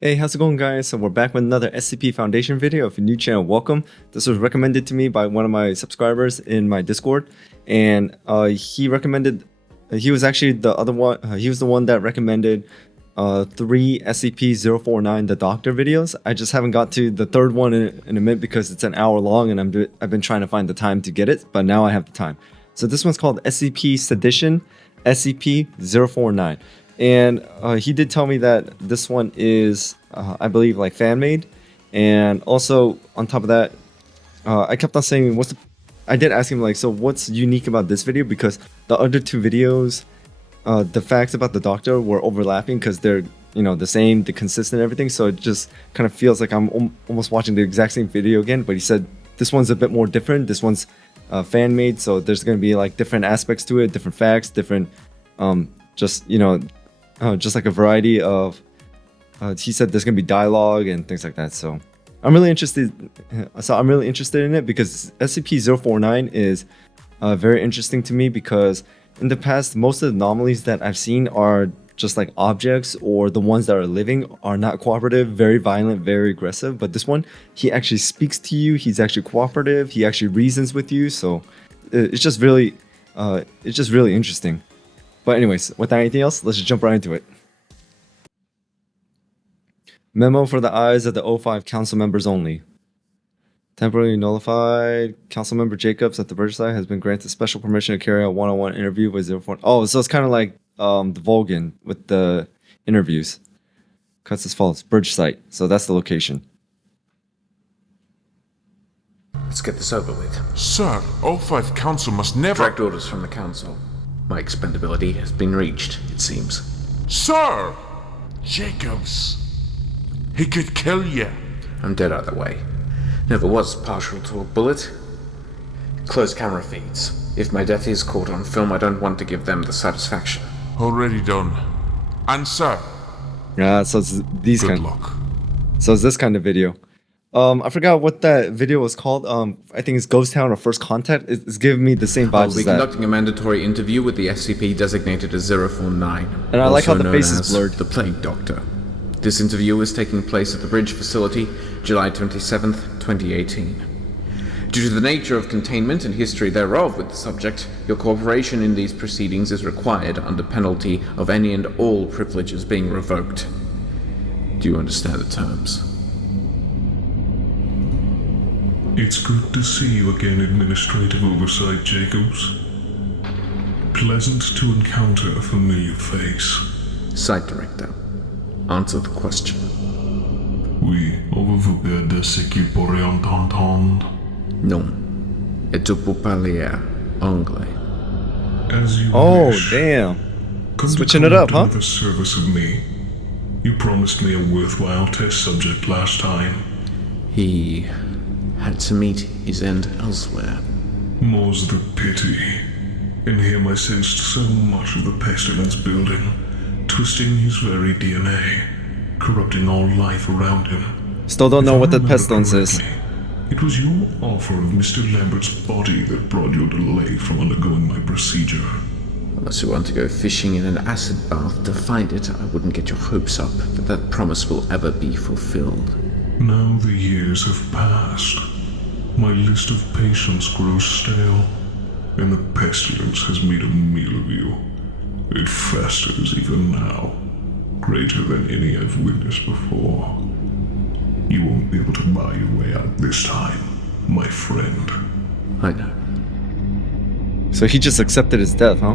Hey, how's it going, guys? So we're back with another SCP Foundation video. If you're new channel, welcome. This was recommended to me by one of my subscribers in my Discord, and he recommended. He was actually the other one. He was the one that recommended 3 SCP-049 the Doctor videos. I just haven't got to the third one in a minute because it's an hour long, and I've been trying to find the time to get it, but now I have the time. So this one's called SCP Sedition, SCP-049. And he did tell me that this one is, I believe, like fan-made. And also, on top of that, I kept on saying, I did ask him, like, so what's unique about this video? Because the other 2 videos, the facts about the Doctor were overlapping because they're, the same, the consistent, everything. So it just kind of feels like I'm almost watching the exact same video again. But he said this one's a bit more different. This one's fan-made, so there's going to be, like, different aspects to it, different facts, different, just like a variety of, he said there's gonna be dialogue and things like that. So I'm really interested. In it because SCP-049 is very interesting to me because in the past, most of the anomalies that I've seen are just like objects, or the ones that are living are not cooperative, very violent, very aggressive. But this one, he actually speaks to you. He's actually cooperative. He actually reasons with you. So it's just really interesting. But anyways, without anything else, let's just jump right into it. Memo for the eyes of the O5 council members only. Temporarily nullified. Council member Jacobs at the bridge site has been granted special permission to carry out one-on-one interview with 04. Oh, so it's kind of like the Vulcan with the interviews. Cuts as follows. Bridge site. So that's the location. Let's get this over with. Sir, O5 Council must never— Direct orders from the Council. My expendability has been reached, it seems. Sir! Jacobs! He could kill you. I'm dead either way. Never was partial to a bullet. Close camera feeds. If my death is caught on film, I don't want to give them the satisfaction. Already done. And sir, Yeah, so it's these good kind. luck. So it's this kind of video. I forgot what that video was called. I think it's Ghost Town or First Contact. It's giving me the same vibes I'll be as that. conducting a mandatory interview with the SCP designated as 049. And I like how also the known face is as blurred. The Plague Doctor. This interview is taking place at the Bridge facility, July 27th, 2018. Due to the nature of containment and history thereof with the subject, your cooperation in these proceedings is required under penalty of any and all privileges being revoked. Do you understand the terms? It's good to see you again, Administrative Oversight Jacobs. Pleasant to encounter a familiar face. Site Director, answer the question. Oui, avez-vous de ce qui pourrait entendre? Non. Et tu peux parler anglais. As you Oh, wish. damn. Come Switching to it up, huh? the service of me. You promised me a worthwhile test subject last time. He had to meet his end elsewhere. More's the pity. In him I sensed so much of the pestilence building, twisting his very DNA, corrupting all life around him. Still don't know If I what the remember pestilence is. correctly, it was your offer of Mr. Lambert's body that brought your delay from undergoing my procedure. Unless you want to go fishing in an acid bath to find it, I wouldn't get your hopes up that that promise will ever be fulfilled. Now the years have passed. My list of patients grows stale, and the pestilence has made a meal of you. It festers even now, greater than any I've witnessed before. You won't be able to buy your way out this time, my friend. I know. So he just accepted his death, huh?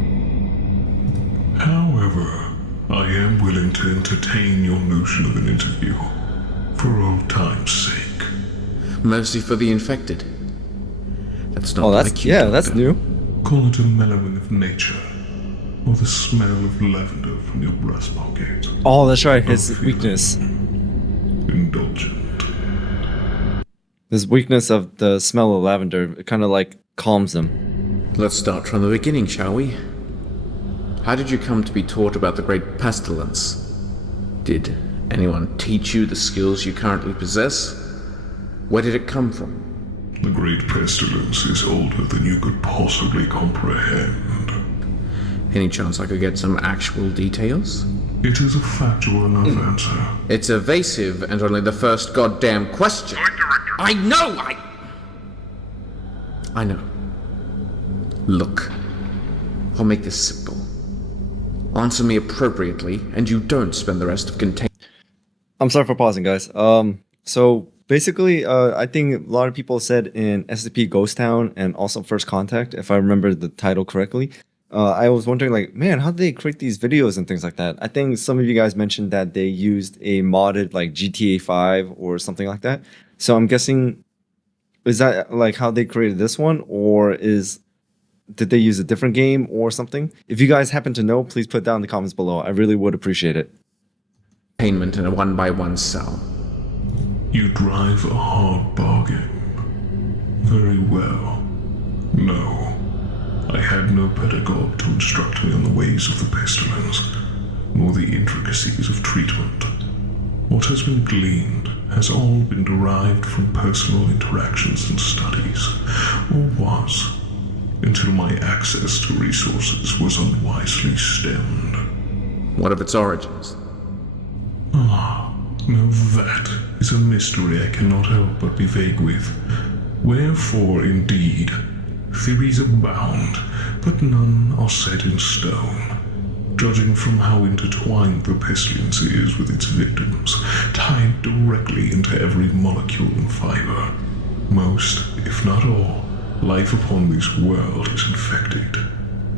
However, I am willing to entertain your notion of an interview, for old time's sake. Mercy for the infected. That's not Oh, like you, that's Doctor. new. Call it a mellowing of nature, or the smell of lavender from your breast pocket. Oh, that's right. His weakness. Indulgent. His weakness of the smell of lavender. It kind of like calms him. Let's start from the beginning, shall we? How did you come to be taught about the great pestilence? Did anyone teach you the skills you currently possess? Where did it come from? The great pestilence is older than you could possibly comprehend. Any chance I could get some actual details? It is a factual enough answer. It's evasive and only the first goddamn question. I know! I know. Look, I'll make this simple. Answer me appropriately, and you don't spend the rest of containment. I'm sorry for pausing, guys. So basically, I think a lot of people said in SCP Ghost Town and also First Contact, if I remember the title correctly, I was wondering, like, man, how did they create these videos and things like that? I think some of you guys mentioned that they used a modded like GTA 5 or something like that. So I'm guessing, is that like how they created this one, or did they use a different game or something? If you guys happen to know, please put it down in the comments below. I really would appreciate it. Containment in a 1x1 cell. You drive a hard bargain. Very well. No, I had no pedagogue to instruct me on the ways of the pestilence, nor the intricacies of treatment. What has been gleaned has all been derived from personal interactions and studies, or was, until my access to resources was unwisely stemmed. What of its origins? Now that is a mystery I cannot help but be vague with. Wherefore, indeed, theories abound, but none are set in stone. Judging from how intertwined the pestilence is with its victims, tied directly into every molecule and fiber. Most, if not all, life upon this world is infected,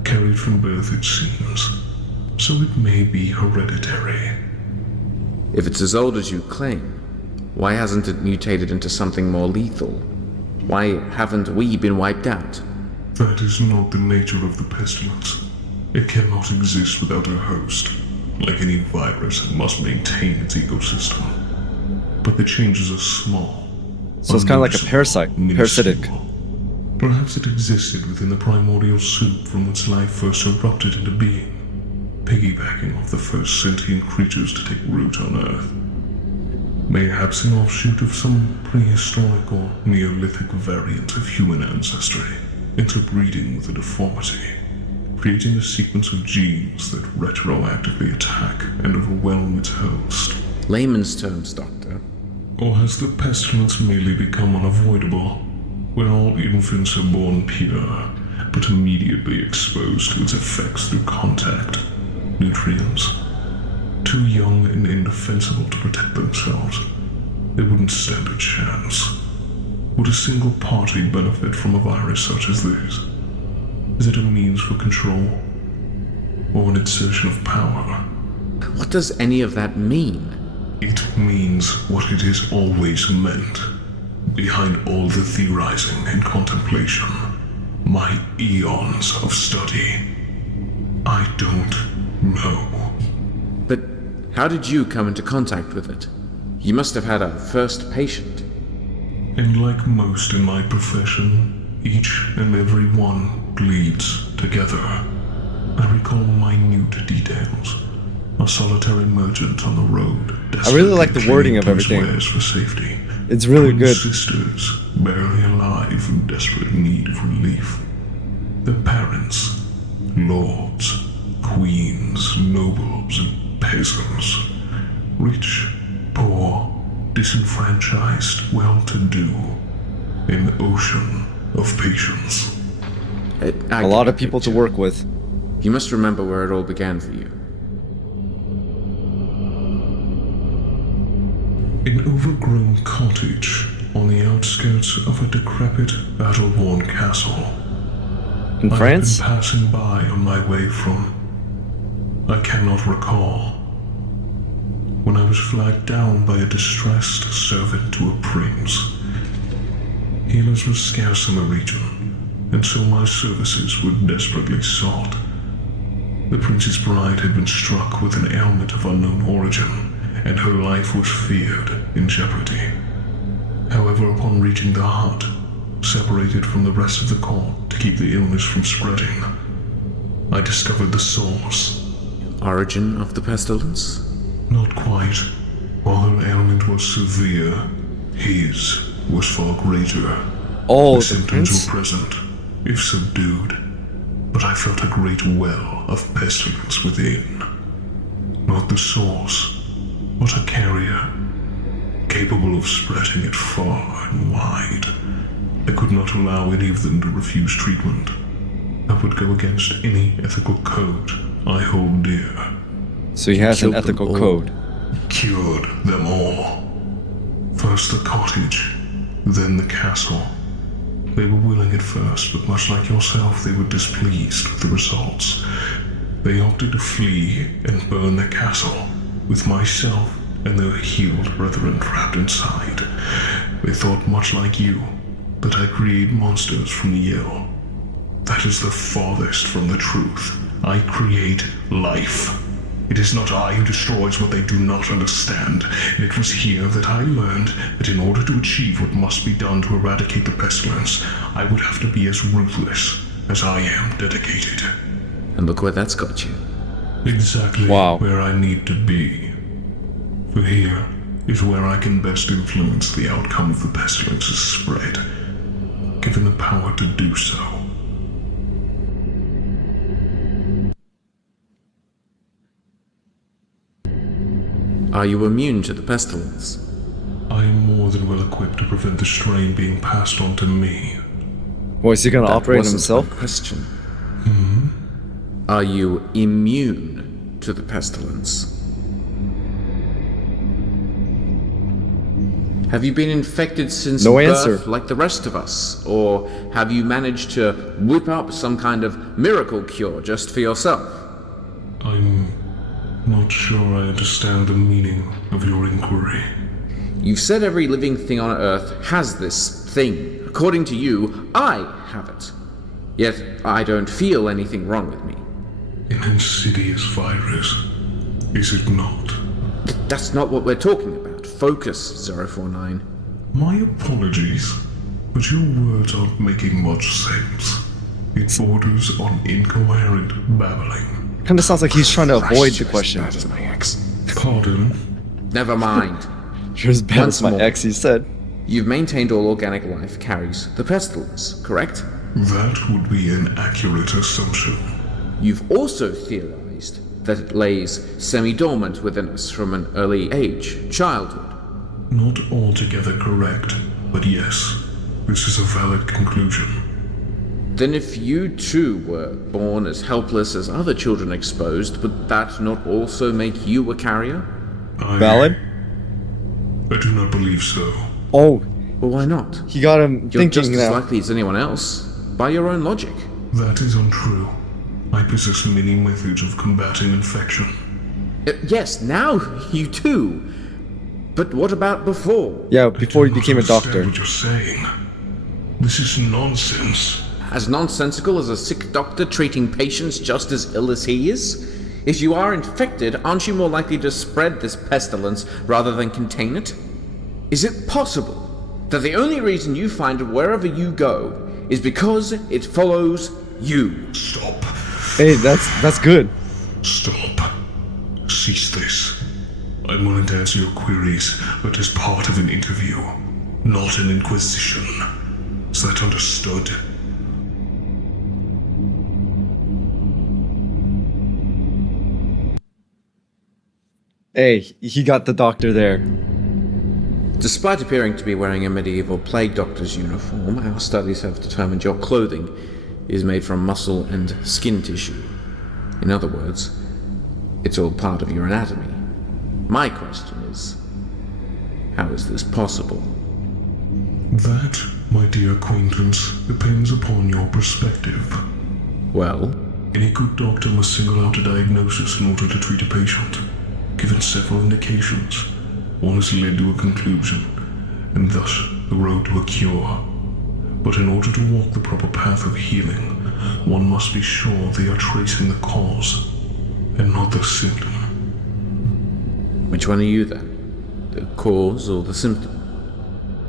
carried from birth it seems, so it may be hereditary. If it's as old as you claim, why hasn't it mutated into something more lethal? Why haven't we been wiped out? That is not the nature of the pestilence. It cannot exist without a host. Like any virus, it must maintain its ecosystem. But the changes are small. So it's kind of like a parasite, parasitic. Perhaps it existed within the primordial soup from which life first erupted into being, piggybacking off the first sentient creatures to take root on Earth. Mayhaps an offshoot of some prehistoric or Neolithic variant of human ancestry, interbreeding with a deformity, creating a sequence of genes that retroactively attack and overwhelm its host. Layman's terms, Doctor. Or has the pestilence merely become unavoidable, when all infants are born pure, but immediately exposed to its effects through contact, nutrients? Too young and indefensible to protect themselves, they wouldn't stand a chance. Would a single party benefit from a virus such as this? Is it a means for control, or an exertion of power? What does any of that mean? It means what it has always meant. Behind all the theorizing and contemplation, my eons of study. I don't know. But how did you come into contact with it? You must have had a first patient. And like most in my profession, each and every one bleeds together. I recall minute details. A solitary merchant on the road. I really like the wording of everything. For safety. It's really Twin good. Sisters, barely alive in desperate need of relief. Their parents, lords, queens, nobles, and peasants. Rich, poor, disenfranchised, well-to-do. An ocean of patience. A lot of people to work with. You must remember where it all began for you. An overgrown cottage on the outskirts of a decrepit, battle-worn castle. In France? I had been passing by on my way from... I cannot recall. When I was flagged down by a distressed servant to a prince. Healers were scarce in the region, and so my services were desperately sought. The prince's bride had been struck with an ailment of unknown origin, and her life was feared in jeopardy. However, upon reaching the hut, separated from the rest of the court to keep the illness from spreading, I discovered the source. Origin of the pestilence? Not quite. While her ailment was severe, his was far greater. Oh, the the symptoms prince? were present, if subdued, but I felt a great well of pestilence within. Not not the source, but a carrier, capable of spreading it far and wide. I could not allow any of them to refuse treatment. That would go against any ethical code I hold dear. So he has an Killed them ethical all. code. Cured them all. First the cottage, then the castle. They were willing at first, but much like yourself, they were displeased with the results. They opted to flee and burn the castle, with myself and their healed brethren trapped inside. They thought much like you, that I create monsters from the ill. That is the farthest from the truth. I create life. It is not I who destroys what they do not understand. And it was here that I learned that in order to achieve what must be done to eradicate the pestilence, I would have to be as ruthless as I am dedicated. And look where that's got you. Exactly Wow. where I need to be. For here is where I can best influence the outcome of the pestilence's spread, given the power to do so. Are you immune to the pestilence? I am more than well equipped to prevent the strain being passed on to me. Well, is he gonna operate Wasn't himself? my question. Are you immune to the pestilence? Have you been infected since No birth answer. like the rest of us? Or have you managed to whip up some kind of miracle cure just for yourself? I'm not sure I understand the meaning of your inquiry. You've said every living thing on Earth has this thing. According to you, I have it. Yet I don't feel anything wrong with me. An insidious virus, is it not? That's not what we're talking about. Focus, 049. My apologies, but your words aren't making much sense. It borders on incoherent babbling. Kind of sounds like he's trying to avoid the question. That is my ex. Pardon? Never mind. You're as bad Once as my more. ex, he said. You've maintained all organic life carries the pestilence, correct? That would be an accurate assumption. You've also theorized that it lays semi-dormant within us from an early age, childhood. Not altogether correct, but yes, this is a valid conclusion. Then if you too were born as helpless as other children exposed, would that not also make you a carrier? Valid? I do not believe so. Oh, Well, why not? he got him You're just thinking as now. likely as anyone else, by your own logic. That is untrue. I possess many methods of combating infection. Yes, now you do. But what about before? Yeah, before he became a I don't doctor. understand what you're saying. This is nonsense. As nonsensical as a sick doctor treating patients just as ill as he is? If you are infected, aren't you more likely to spread this pestilence rather than contain it? Is it possible that the only reason you find it wherever you go is because it follows you? Stop. Hey, that's good. Stop. Cease this. I'm willing to answer your queries, but as part of an interview, not an inquisition. Is that understood? Hey, he got the doctor there. Despite appearing to be wearing a medieval plague doctor's uniform, our studies have determined your clothing is made from muscle and skin tissue. In other words, it's all part of your anatomy. My question is, how is this possible? That, my dear acquaintance, depends upon your perspective. Well, Any good doctor must single out a diagnosis in order to treat a patient. Given several indications, one has led to a conclusion, and thus the road to a cure. But in order to walk the proper path of healing, one must be sure they are tracing the cause, and not the symptom. which one are you then? The cause or the symptom?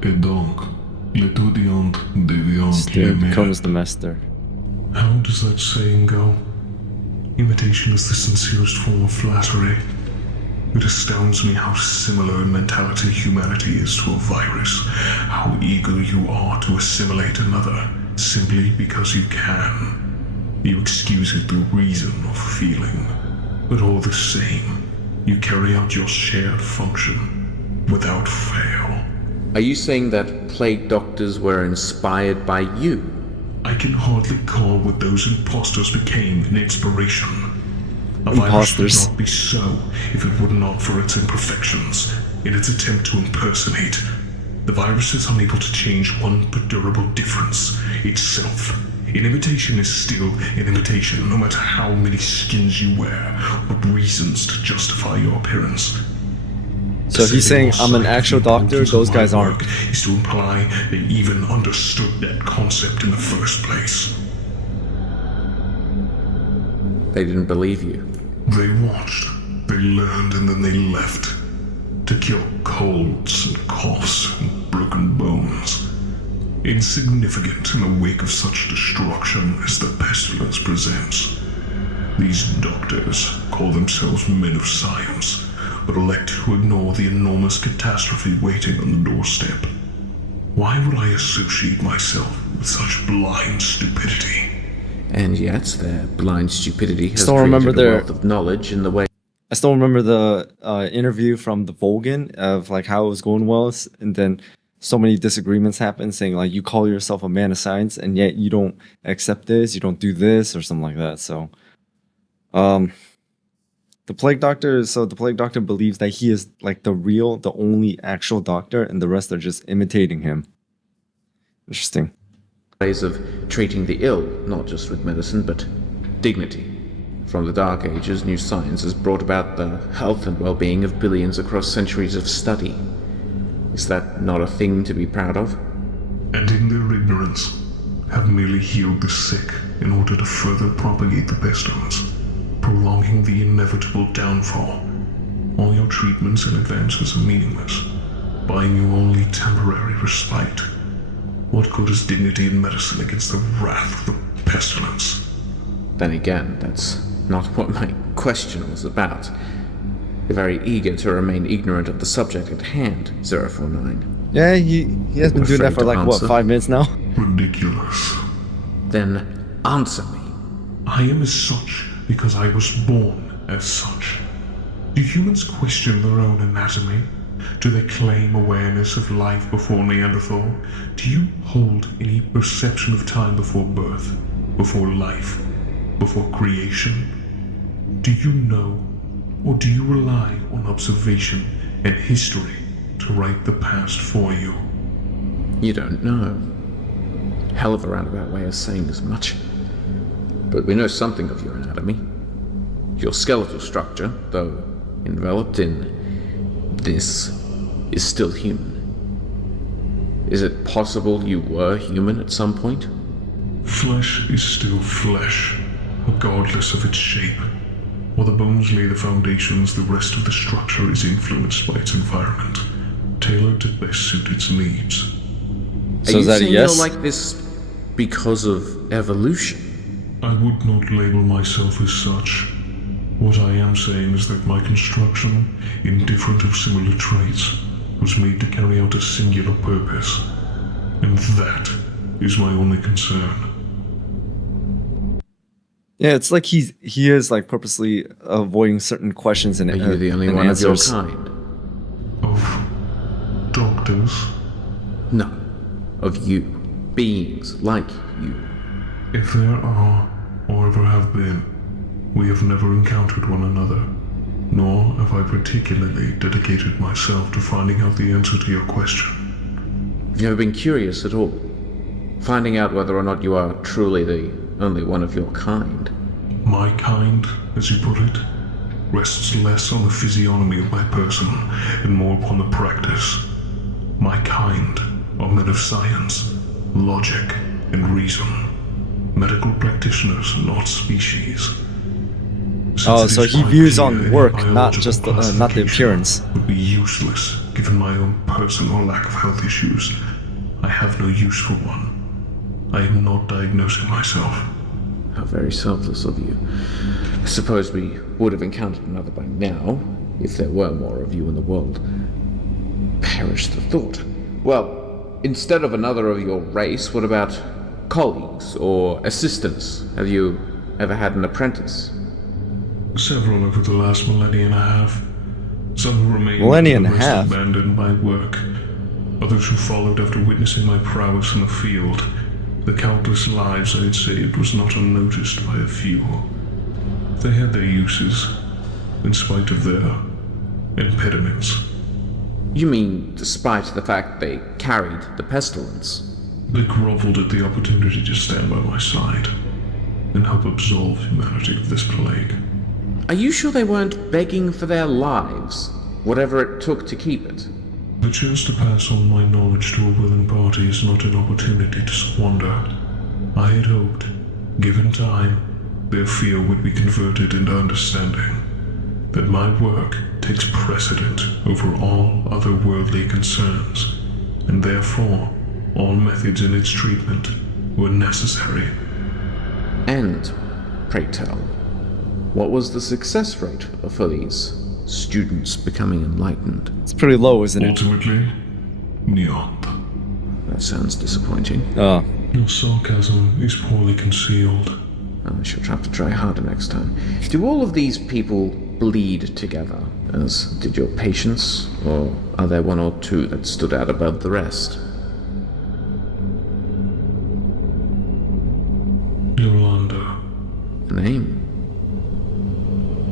Et donc, l'étudiant devient Student le becomes the master. How does that saying go? Imitation is the sincerest form of flattery. It astounds me how similar in mentality humanity is to a virus. How eager you are to assimilate another, simply because you can. You excuse it through reason or feeling. But all the same, You carry out your shared function without fail. Are you saying that plague doctors were inspired by you? I can hardly call what those imposters became an inspiration. A virus would Imposters. not be so if it were not for its imperfections in its attempt to impersonate. The virus is unable to change one perdurable difference, itself. An imitation is still an imitation, no matter how many skins you wear, or reasons to justify your appearance. So if he's saying I'm an actual doctor, those guys aren't. Is to imply they even understood that concept in the first place. They didn't believe you. They watched, they learned, and then they left. To cure colds and coughs and broken bones. Insignificant in the wake of such destruction as the pestilence presents. These doctors call themselves men of science, but elect to ignore the enormous catastrophe waiting on the doorstep. Why would I associate myself with such blind stupidity? And yet, their blind stupidity has Still remember created a their- wealth of knowledge in the way I still remember the interview from the Volgan of like how it was going well, and then so many disagreements happen, saying like you call yourself a man of science and yet you don't accept this, you don't do this, or something like that. So, the plague doctor believes that he is like the only actual doctor, and the rest are just imitating him. Interesting. ways of treating the ill, not just with medicine, but dignity. From the Dark Ages, new science has brought about the health and well-being of billions across centuries of study. Is that not a thing to be proud of? And in their ignorance, have merely healed the sick in order to further propagate the pestilence, prolonging the inevitable downfall. All your treatments and advances are meaningless, buying you only temporary respite. What good is dignity in medicine against the wrath of the pestilence? Then again, that's not what my question was about. You're very eager to remain ignorant of the subject at hand, 049. Yeah, he has been doing that for like, what, Afraid to 5 minutes now? Ridiculous. Then answer me. I am as such because I was born as such. Do humans question their own anatomy? Do they claim awareness of life before Neanderthal? Do you hold any perception of time before birth, before life, before creation? Do you know, or do you rely on observation and history to write the past for you? You don't know. Hell of a roundabout way of saying as much. But we know something of your anatomy. Your skeletal structure, though enveloped in this, is still human. Is it possible you were human at some point? Flesh is still flesh, regardless of its shape. While the bones lay the foundations, the rest of the structure is influenced by its environment, tailored to best suit its needs. So Are is you that a saying yes? you're like this because of evolution? I would not label myself as such. What I am saying is that my construction, indifferent of similar traits, was made to carry out a singular purpose. And that is my only concern. Yeah, it's like he is like purposely avoiding certain questions and Are you the only and one answers. of your kind? Of doctors? No. Of you. Beings like you. If there are, or ever have been, we have never encountered one another, nor have I particularly dedicated myself to finding out the answer to your question. Have you ever been curious at all? Finding out whether or not you are truly the only one of your kind? My kind, as you put it, rests less on the physiognomy of my person and more upon the practice. My kind are men of science, logic, and reason. Medical practitioners, not species. Oh, Since so these he views criteria on in work, not biological just not the classification appearance. would be useless, given my own personal lack of health issues. I have no use for one. I am not diagnosing myself. How very selfless of you. I suppose we would have encountered another by now, if there were more of you in the world. Perish the thought. Well, instead of another of your race, what about colleagues or assistants? Have you ever had an apprentice? Several over the last millennia and a half. Some who remained Millennia and a the rest half. abandoned my work. Others who followed after witnessing my prowess in the field. The countless lives I had saved was not unnoticed by a few. They had their uses, in spite of their impediments. You mean despite the fact they carried the pestilence? They groveled at the opportunity to stand by my side and help absolve humanity of this plague. Are you sure they weren't begging for their lives, whatever it took to keep it? The chance to pass on my knowledge to a willing party is not an opportunity to squander. I had hoped, given time, their fear would be converted into understanding. That my work takes precedent over all other worldly concerns, and therefore all methods in its treatment were necessary. And, pray tell, what was the success rate for these students becoming enlightened? It's pretty low, isn't it? Ultimately, Neon. That sounds disappointing. Your sarcasm is poorly concealed. I shall have to try harder next time. Do all of these people bleed together, as did your patients, or are there one or two that stood out above the rest? Yolanda. A name?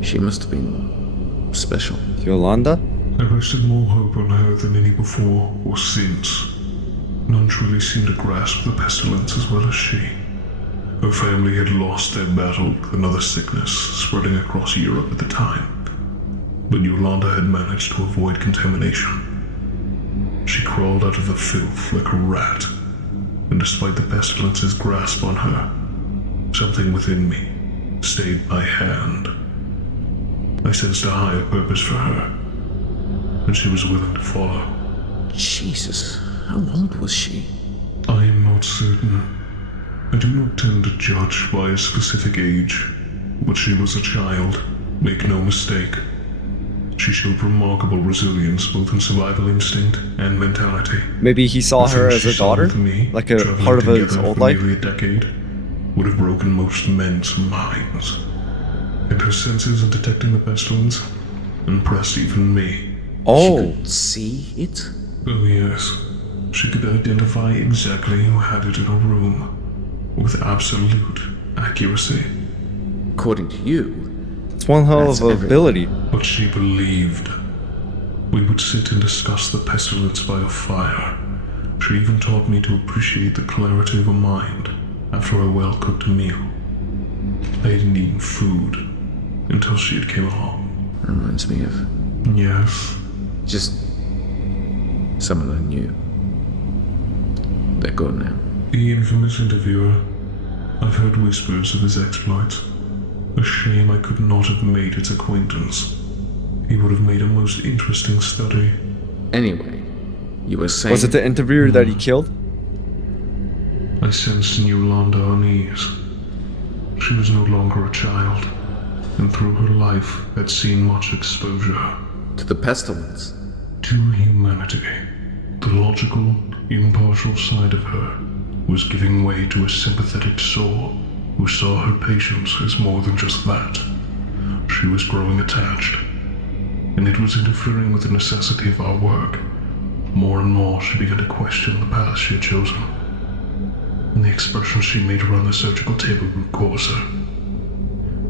She must have been special. Yolanda? I rested more hope on her than any before or since. None truly seemed to grasp the pestilence as well as she. Her family had lost their battle with another sickness spreading across Europe at the time, but Yolanda had managed to avoid contamination. She crawled out of the filth like a rat, and despite the pestilence's grasp on her, something within me stayed my hand. I sensed a higher purpose for her, and she was willing to follow. Jesus, how old was she? I am not certain. I do not tend to judge by a specific age, but she was a child, make no mistake. She showed remarkable resilience both in survival instinct and mentality. Maybe he saw her as a daughter? Like a part of his old life? Nearly a decade would have broken most men's minds. And her senses in detecting the pestilence impressed even me. Oh. She could see it? Oh yes, she could identify exactly who had it in a room, with absolute accuracy. According to you, It's one hell of an ability. But she believed. We would sit and discuss the pestilence by a fire. She even taught me to appreciate the clarity of a mind after a well-cooked meal. I hadn't eaten food until she had came along. reminds me of Yes. just someone I knew. They're gone now. The infamous interviewer. I've heard whispers of his exploits. A shame I could not have made its acquaintance. He would have made a most interesting study. Anyway, you were saying... Was it the interviewer that he killed? I sensed in Yolanda unease. She was no longer a child, and through her life had seen much exposure. To the pestilence? To humanity. The logical, impartial side of her was giving way to a sympathetic soul who saw her patients as more than just that. She was growing attached, and it was interfering with the necessity of our work. More and more she began to question the path she had chosen, and the expressions she made around the surgical table grew coarser.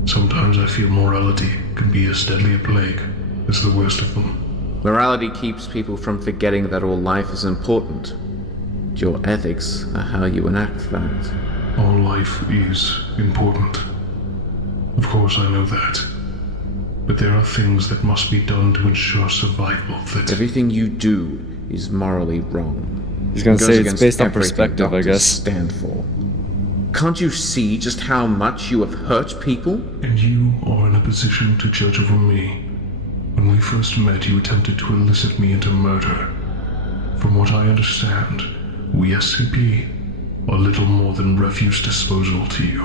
Sometimes I feel morality can be as deadly a plague as the worst of them. Morality keeps people from forgetting that all life is important. Your ethics are how you enact that. All life is important. Of course I know that. But there are things that must be done to ensure survival that... Everything you do is morally wrong. He's gonna Goes say it's against based on everything perspective, I doctors guess. stand for. Can't you see just how much you have hurt people? And you are in a position to judge over me. When we first met, you attempted to elicit me into murder. From what I understand, we SCP are little more than refuse disposal to you.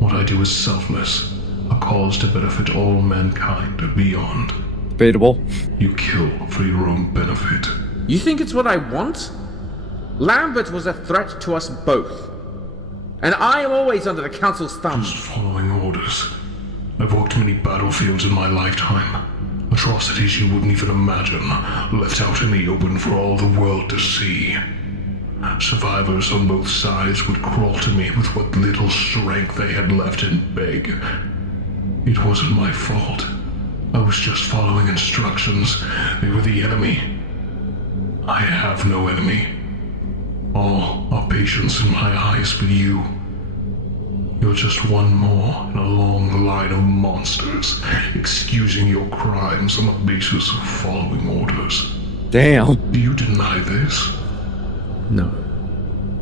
What I do is selfless, a cause to benefit all mankind and beyond. Debatable. You kill for your own benefit. You think it's what I want? Lambert was a threat to us both. And I am always under the Council's thumb. Just following orders. I've walked many battlefields in my lifetime, but Atrocities you wouldn't even imagine, left out in the open for all the world to see. Survivors on both sides would crawl to me with what little strength they had left and beg. It wasn't my fault. I was just following instructions. They were the enemy. I have no enemy. All are patients in my eyes but you. You're just one more in a long line of monsters, excusing your crimes on the basis of following orders. Damn. Do you deny this? No.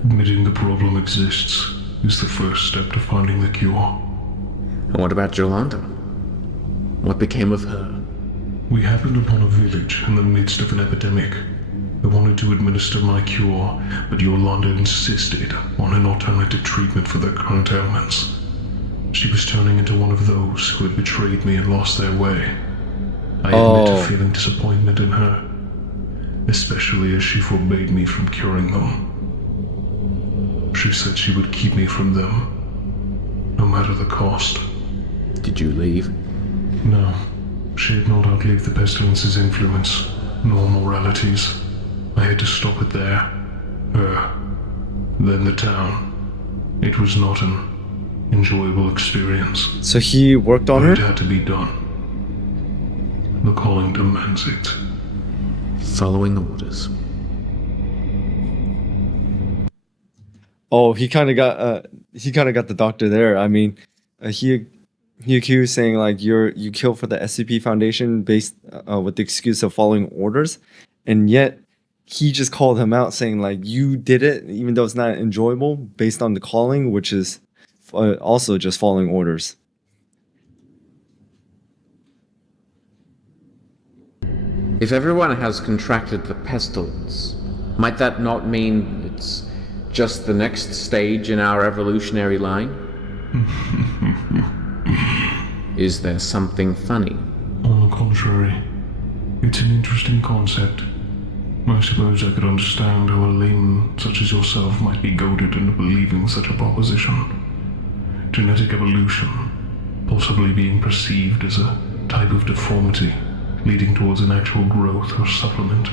Admitting the problem exists is the first step to finding the cure. And what about Yolanda? What became of her? We happened upon a village in the midst of an epidemic. I wanted to administer my cure, but Yolanda insisted on an alternative treatment for their current ailments. She was turning into one of those who had betrayed me and lost their way. I admit to feeling disappointment in her, especially as she forbade me from curing them. She said she would keep me from them, no matter the cost. Did you leave? No, she had not outlived the pestilence's influence, nor moralities. I had to stop it there. Her. Then the town. It was not an enjoyable experience. So he worked on But her? it had to be done. The calling demands it. Following orders. Oh, he kind of got the doctor there. I mean, he accused saying like you killed for the SCP Foundation based with the excuse of following orders, and yet he just called him out saying like you did it even though it's not enjoyable based on the calling, which is also just following orders. If everyone has contracted the pestilence, might that not mean it's just the next stage in our evolutionary line? Is there something funny? On the contrary, it's an interesting concept. I suppose I could understand how a layman such as yourself might be goaded into believing such a proposition. Genetic evolution, possibly being perceived as a type of deformity, leading towards an actual growth or supplement,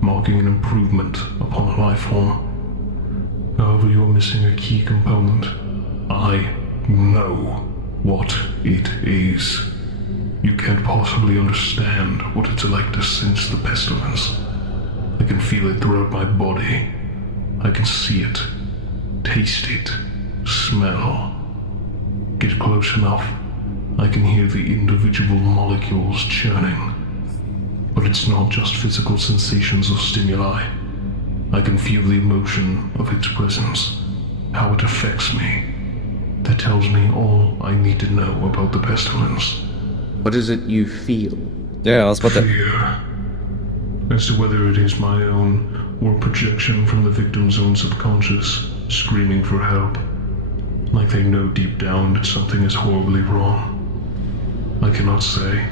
marking an improvement upon a life form. However, you're missing a key component. I know what it is. You can't possibly understand what it's like to sense the pestilence. I can feel it throughout my body. I can see it, taste it, smell. Get close enough, I can hear the individual molecules churning. But it's not just physical sensations or stimuli. I can feel the emotion of its presence, how it affects me. That tells me all I need to know about the pestilence. What is it you feel? Yeah, I was about to. Fear. As to whether it is my own or a projection from the victim's own subconscious, screaming for help. Like they know deep down that something is horribly wrong. I cannot say.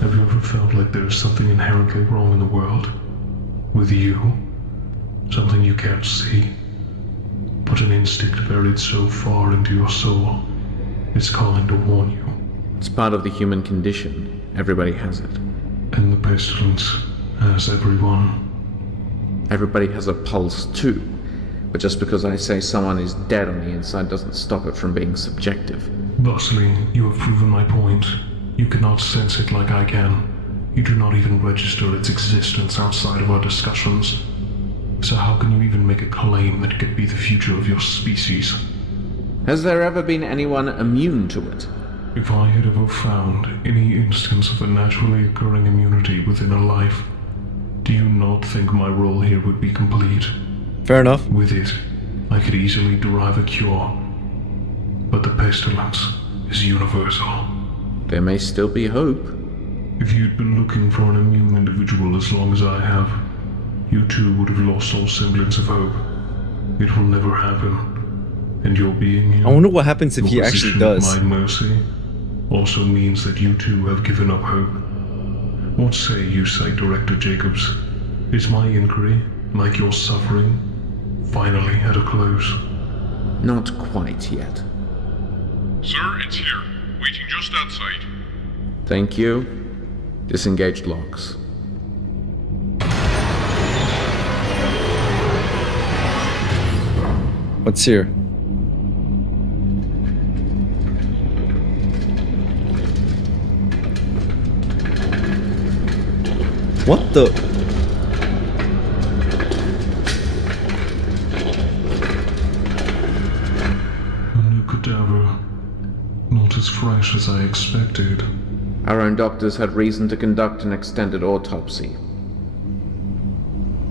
Have you ever felt like there is something inherently wrong in the world? With you? Something you can't see, but an instinct buried so far into your soul is calling to warn you. It's part of the human condition. Everybody has it. And the pestilence has everyone. Everybody has a pulse too. But just because I say someone is dead on the inside doesn't stop it from being subjective. Thusly, you have proven my point. You cannot sense it like I can. You do not even register its existence outside of our discussions. So how can you even make a claim that it could be the future of your species? Has there ever been anyone immune to it? If I had ever found any instance of a naturally occurring immunity within a life, do you not think my role here would be complete? Fair enough. With it, I could easily derive a cure. But the pestilence is universal. There may still be hope. If you'd been looking for an immune individual as long as I have, you too would have lost all semblance of hope. It will never happen. And your being here, I wonder what happens if your he actually position of does. my mercy, also means that you too have given up hope. What say you, Site Director Jacobs? Is my inquiry, like your suffering, finally at a close? Not quite yet. Sir, it's here. Waiting just outside. Thank you. Disengaged locks. What's here? What the? A new cadaver. Not as fresh as I expected. Our own doctors had reason to conduct an extended autopsy.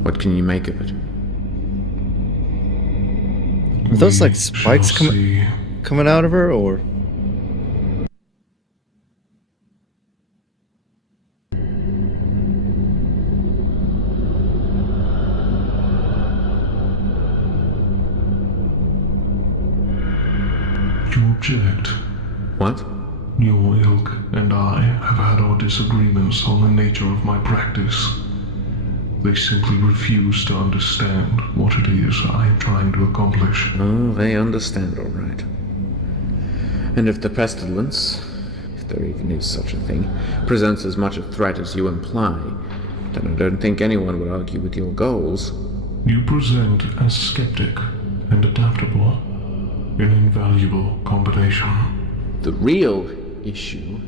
What can you make of it? Are those like We spikes shall see. coming out of her, or? You object? What? Your ilk and I have had our disagreements on the nature of my practice. They simply refuse to understand what it is I am trying to accomplish. Oh, they understand all right. And if the pestilence, if there even is such a thing, presents as much a threat as you imply, then I don't think anyone would argue with your goals. You present as skeptic and adaptable, an invaluable combination. The real issue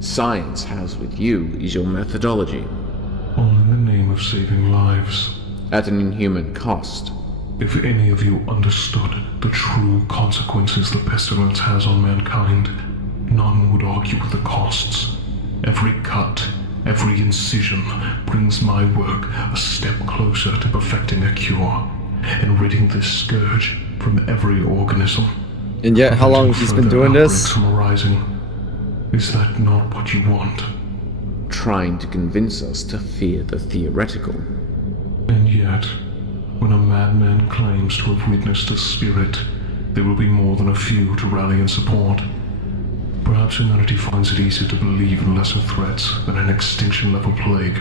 science has with you is your methodology, All in the name of saving lives. at an inhuman cost. If any of you understood the true consequences the pestilence has on mankind, none would argue with the costs. Every cut, every incision brings my work a step closer to perfecting a cure and ridding this scourge from every organism. And yet, how long Preventing he's been further doing outbreaks this? from arising. Is that not what you want? Trying to convince us to fear the theoretical. And yet, when a madman claims to have witnessed a spirit, there will be more than a few to rally in support. Perhaps humanity finds it easier to believe in lesser threats than an extinction-level plague.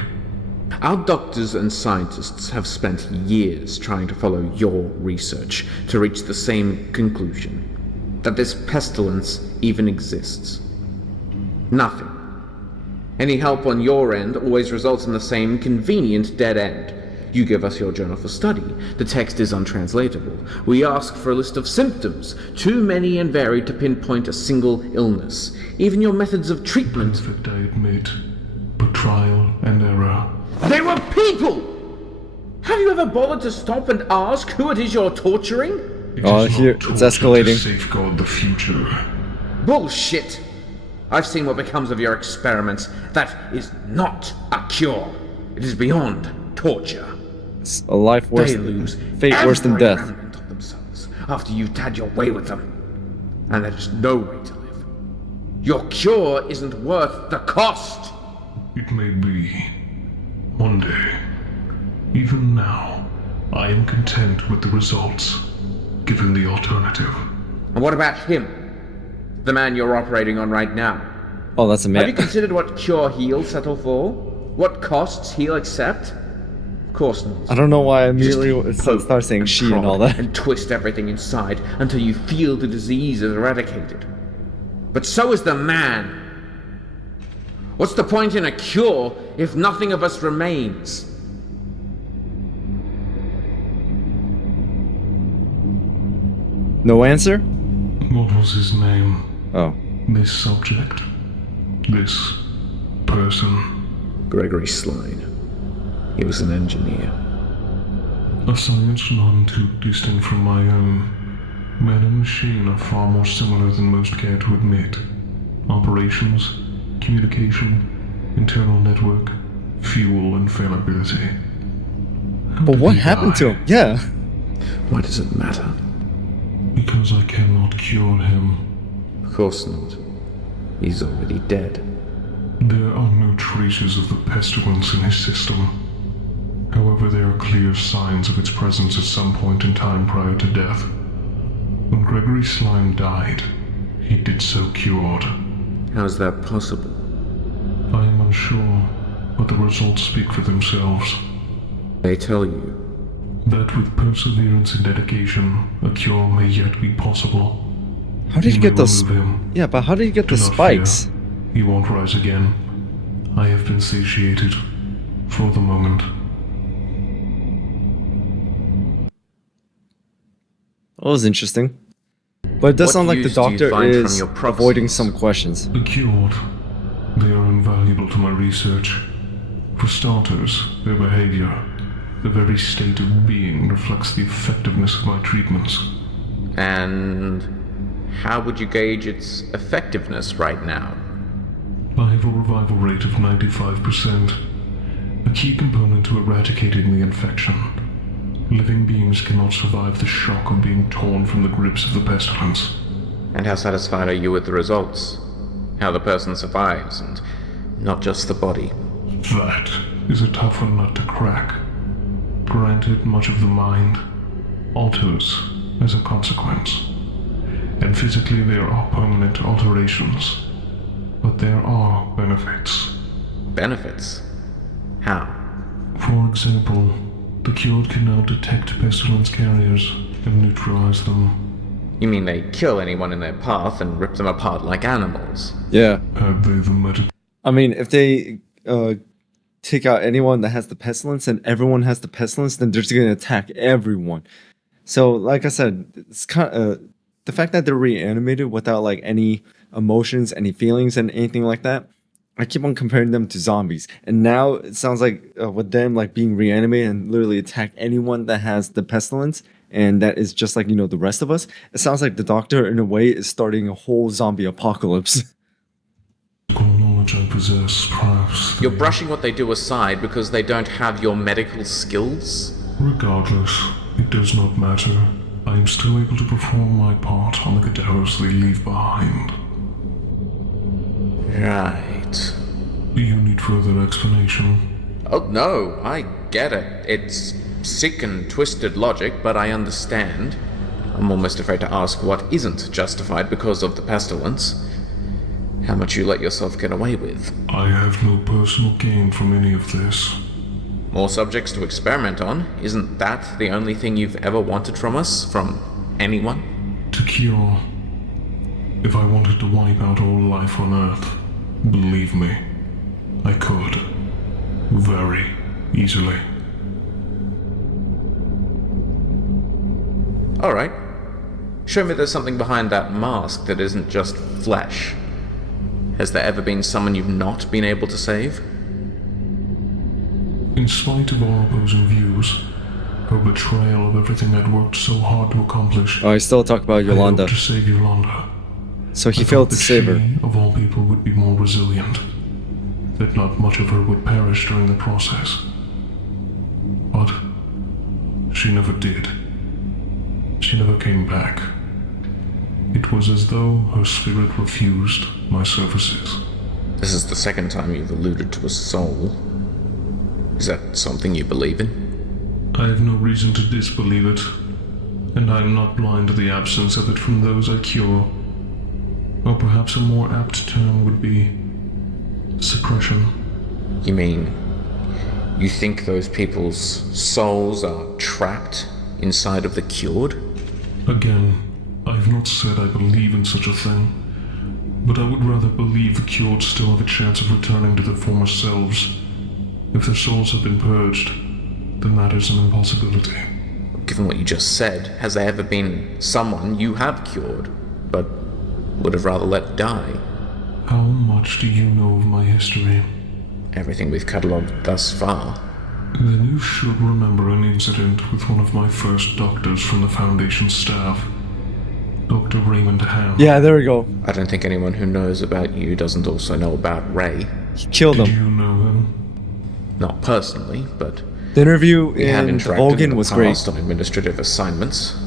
Our doctors and scientists have spent years trying to follow your research to reach the same conclusion. That this pestilence even exists. Nothing. Any help on your end always results in the same convenient dead end. You give us your journal for study. The text is untranslatable. We ask for a list of symptoms, too many and varied to pinpoint a single illness. Even your methods of treatment. Perfect, I admit, but trial and error. They were people! Have you ever bothered to stop and ask who it is you're torturing? It Oh, is not here- it's torture escalating. To safeguard the future. Bullshit! I've seen what becomes of your experiments. That is not a cure. It is beyond torture. It's a life worse, They lose fate worse than every death. remnant of themselves after you've had your way with them. And there is no way to live. Your cure isn't worth the cost. It may be. One day. Even now, I am content with the results, given the alternative. And what about him? The man you're operating on right now? Oh, that's a Have you man. considered what cure he'll settle for? What costs he'll accept? Of course not. I don't know why I You just immediately poke start saying she and prod all that. and twist everything inside until you feel the disease is eradicated. But so is the man. What's the point in a cure if nothing of us remains? No answer? What was his name? Oh. This subject? This person? Gregory Sline. He was an engineer. A science none too distant from my own. Man and machine are far more similar than most care to admit. Operations, communication, internal network, fuel and fallibility. How But did what he happened to die? him? Yeah. Why does it matter? Because I cannot cure him. Of course not. He's already dead. There are no traces of the pestilence in his system. However, there are clear signs of its presence at some point in time prior to death. When Gregory Slime died, he did so cured. How's that possible? I am unsure, but the results speak for themselves. They tell you. That with perseverance and dedication, a cure may yet be possible. How did you may get those? remove him. Yeah, but how did you get Do the not spikes? fear. He won't rise again. I have been satiated. For the moment. That was interesting. But it does What sound like the use do you doctor find from is your avoiding proxies? some questions. Cured. They are invaluable to my research. For starters, their behavior, the very state of being, reflects the effectiveness of my treatments. And how would you gauge its effectiveness right now? I have a revival rate of 95%, a key component to eradicating the infection. Living beings cannot survive the shock of being torn from the grips of the pestilence. And how satisfied are you with the results? How the person survives, and not just the body? That is a tougher nut to crack. Granted, much of the mind alters as a consequence, and physically there are permanent alterations, but there are benefits. Benefits? How? For example, the cured can now detect pestilence carriers and neutralize them. You mean they kill anyone in their path and rip them apart like animals? Yeah. Had they the medical I mean, if they take out anyone that has the pestilence and everyone has the pestilence, then they're just going to attack everyone. So, like I said, it's kind of the fact that they're reanimated without like any emotions, any feelings, and anything like that. I keep on comparing them to zombies, and now it sounds like with them like being reanimated and literally attack anyone that has the pestilence, and that is just like the rest of us. It sounds like the doctor, in a way, is starting a whole zombie apocalypse. knowledge I possess, perhaps. You're brushing what they do aside because they don't have your medical skills? Regardless, it does not matter. I am still able to perform my part on the cadavers they leave behind. Right. Do you need further explanation? Oh, no, I get it. It's sick and twisted logic, but I understand. I'm almost afraid to ask what isn't justified because of the pestilence. How much you let yourself get away with. I have no personal gain from any of this. More subjects to experiment on? Isn't that the only thing you've ever wanted from us? From anyone? To cure. If I wanted to wipe out all life on Earth, believe me, I could. Very easily. Alright. Show me there's something behind that mask that isn't just flesh. Has there ever been someone you've not been able to save? In spite of our opposing views, her betrayal of everything I'd worked so hard to accomplish, Oh, I still talk about I Yolanda. hoped to save Yolanda. So he I failed thought to that save her. she, of all people, would be more resilient. That not much of her would perish during the process. But she never did. She never came back. It was as though her spirit refused my services. This is the second time you've alluded to a soul. Is that something you believe in? I have no reason to disbelieve it, and I am not blind to the absence of it from those I cure. Or perhaps a more apt term would be suppression. You mean, you think those people's souls are trapped inside of the cured? Again, I have not said I believe in such a thing, but I would rather believe the cured still have a chance of returning to their former selves. If their souls have been purged, then that is an impossibility. Given what you just said, has there ever been someone you have cured, but would have rather let die? How much do you know of my history? Everything we've catalogued thus far. Then you should remember an incident with one of my first doctors from the Foundation staff, Dr. Raymond Ham. Yeah, there we go. I don't think anyone who knows about you doesn't also know about Ray. He killed Did him. you know him? Not personally, but The interview we have in the interacted in Vulcan the was great. past on administrative assignments.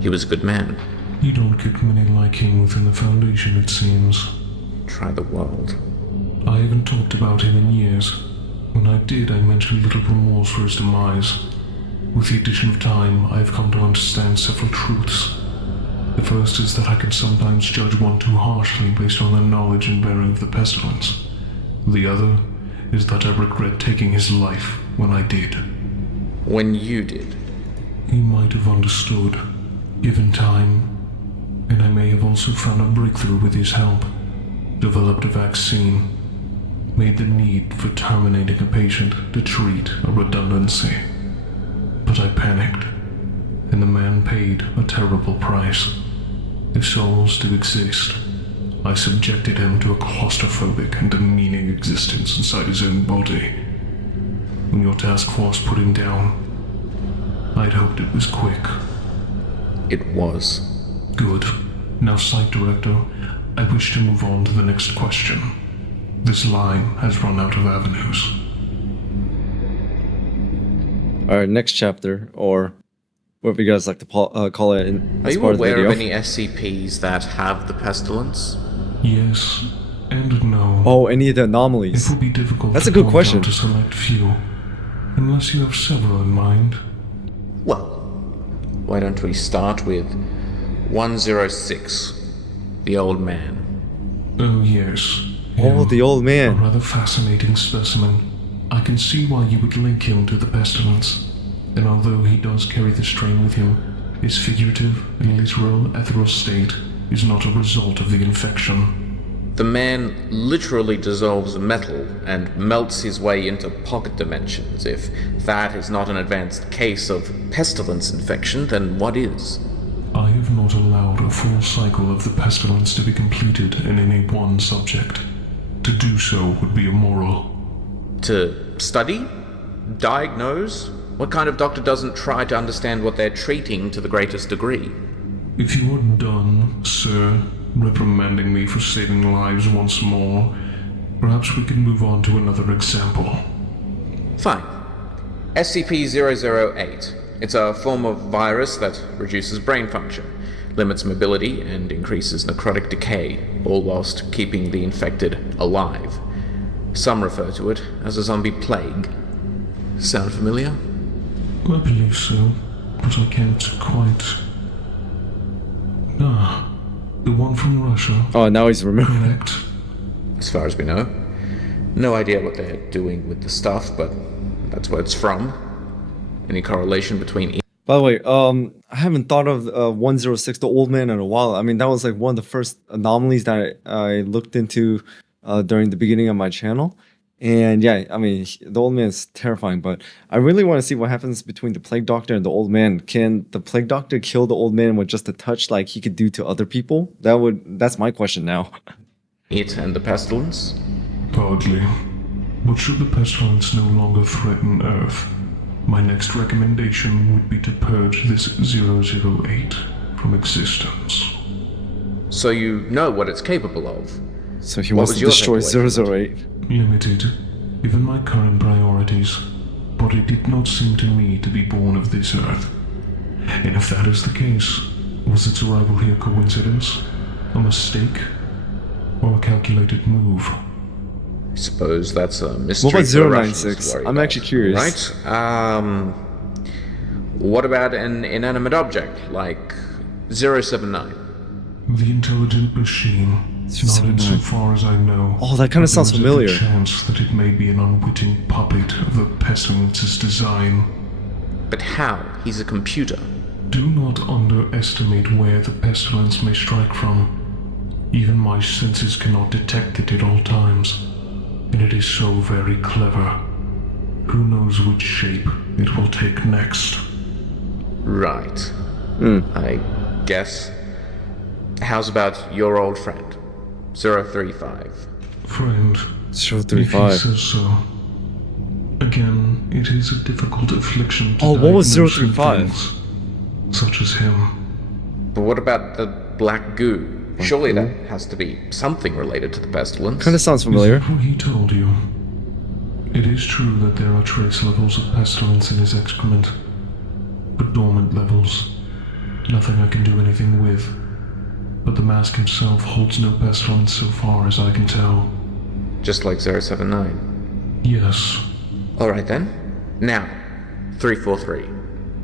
He was a good man. You don't get many like him within the Foundation, it seems. Try the world. I haven't talked about him in years. When I did, I mentioned little remorse for his demise. With the addition of time, I have come to understand several truths. The first is that I can sometimes judge one too harshly based on their knowledge and bearing of the pestilence. The other is that I regret taking his life when I did. When you did. He might have understood, given time, and I may have also found a breakthrough with his help. Developed a vaccine. made the need for terminating a patient to treat a redundancy. But I panicked, and the man paid a terrible price. If souls do exist, I subjected him to a claustrophobic and demeaning existence inside his own body. When your task force put him down, I'd hoped it was quick. It was. Good. Now, Site Director, I wish to move on to the next question. This line has run out of avenues. Alright, next chapter, or whatever you guys like to call it. Are you aware of any SCPs that have the pestilence? Yes and no. Oh, any of the It anomalies. will be difficult That's to a good point question. out a select few, unless you have several in mind. Well, why don't we start with 106, the old man. Oh yes. Oh, the old A man. rather fascinating specimen. I can see why you would link him to the pestilence. And although he does carry the strain with him, his figurative and literal ethereal state is not a result of the infection. The man literally dissolves metal and melts his way into pocket dimensions. If that is not an advanced case of pestilence infection, then what is? I have not allowed a full cycle of the pestilence to be completed in any one subject. To do so would be immoral. To study? Diagnose? What kind of doctor doesn't try to understand what they're treating to the greatest degree? If you are done, sir, reprimanding me for saving lives once more, perhaps we can move on to another example. Fine. SCP-008. It's a form of virus that reduces brain function, limits mobility, and increases necrotic decay, all whilst keeping the infected alive. Some refer to it as a zombie plague. Sound familiar? I believe so, but I can't quite... Ah, the one from Russia, Oh, now he's remembering. correct? As far as we know. No idea what they're doing with the stuff, but that's where it's from. Any correlation between... By the way, I haven't thought of 106, the old man, in a while. I mean, that was like one of the first anomalies that I looked into during the beginning of my channel. And yeah, I mean, the old man is terrifying, but I really want to see what happens between the plague doctor and the old man. Can the plague doctor kill the old man with just a touch like he could do to other people? That's my question now. It and the pestilence? Hardly. But should the pestilence no longer threaten Earth, my next recommendation would be to purge this 008 from existence. So you know what it's capable of? So he What wants was to your destroy takeaway? 008. Limited, given my current priorities, but it did not seem to me to be born of this Earth. And if that is the case, was its arrival here coincidence, a mistake, or a calculated move? I suppose that's a mystery. What about for the Russians 096? to worry I'm about, actually curious. Right? What about an inanimate object like 079? The intelligent machine. Not insofar as I know. Oh, that kinda but sounds there is familiar. a good chance that it may be an unwitting puppet of the pestilence's design. But how? He's a computer. Do not underestimate where the pestilence may strike from. Even my senses cannot detect it at all times. And it is so very clever. Who knows which shape it will take next? Right. I guess. How's about your old friend? 035. Friend, Show if he 35. says so. Again, it is a difficult affliction to Oh, what was diagnose 035? things, such as him. But what about the black goo? Surely that has to be something related to the pestilence. Kind of sounds Is familiar. that what he told you? It is true that there are trace levels of pestilence in his excrement, but dormant levels. Nothing I can do anything with. But the mask himself holds no pestilence so far as I can tell. Just like 079. Yes, Alright then. Now, 343.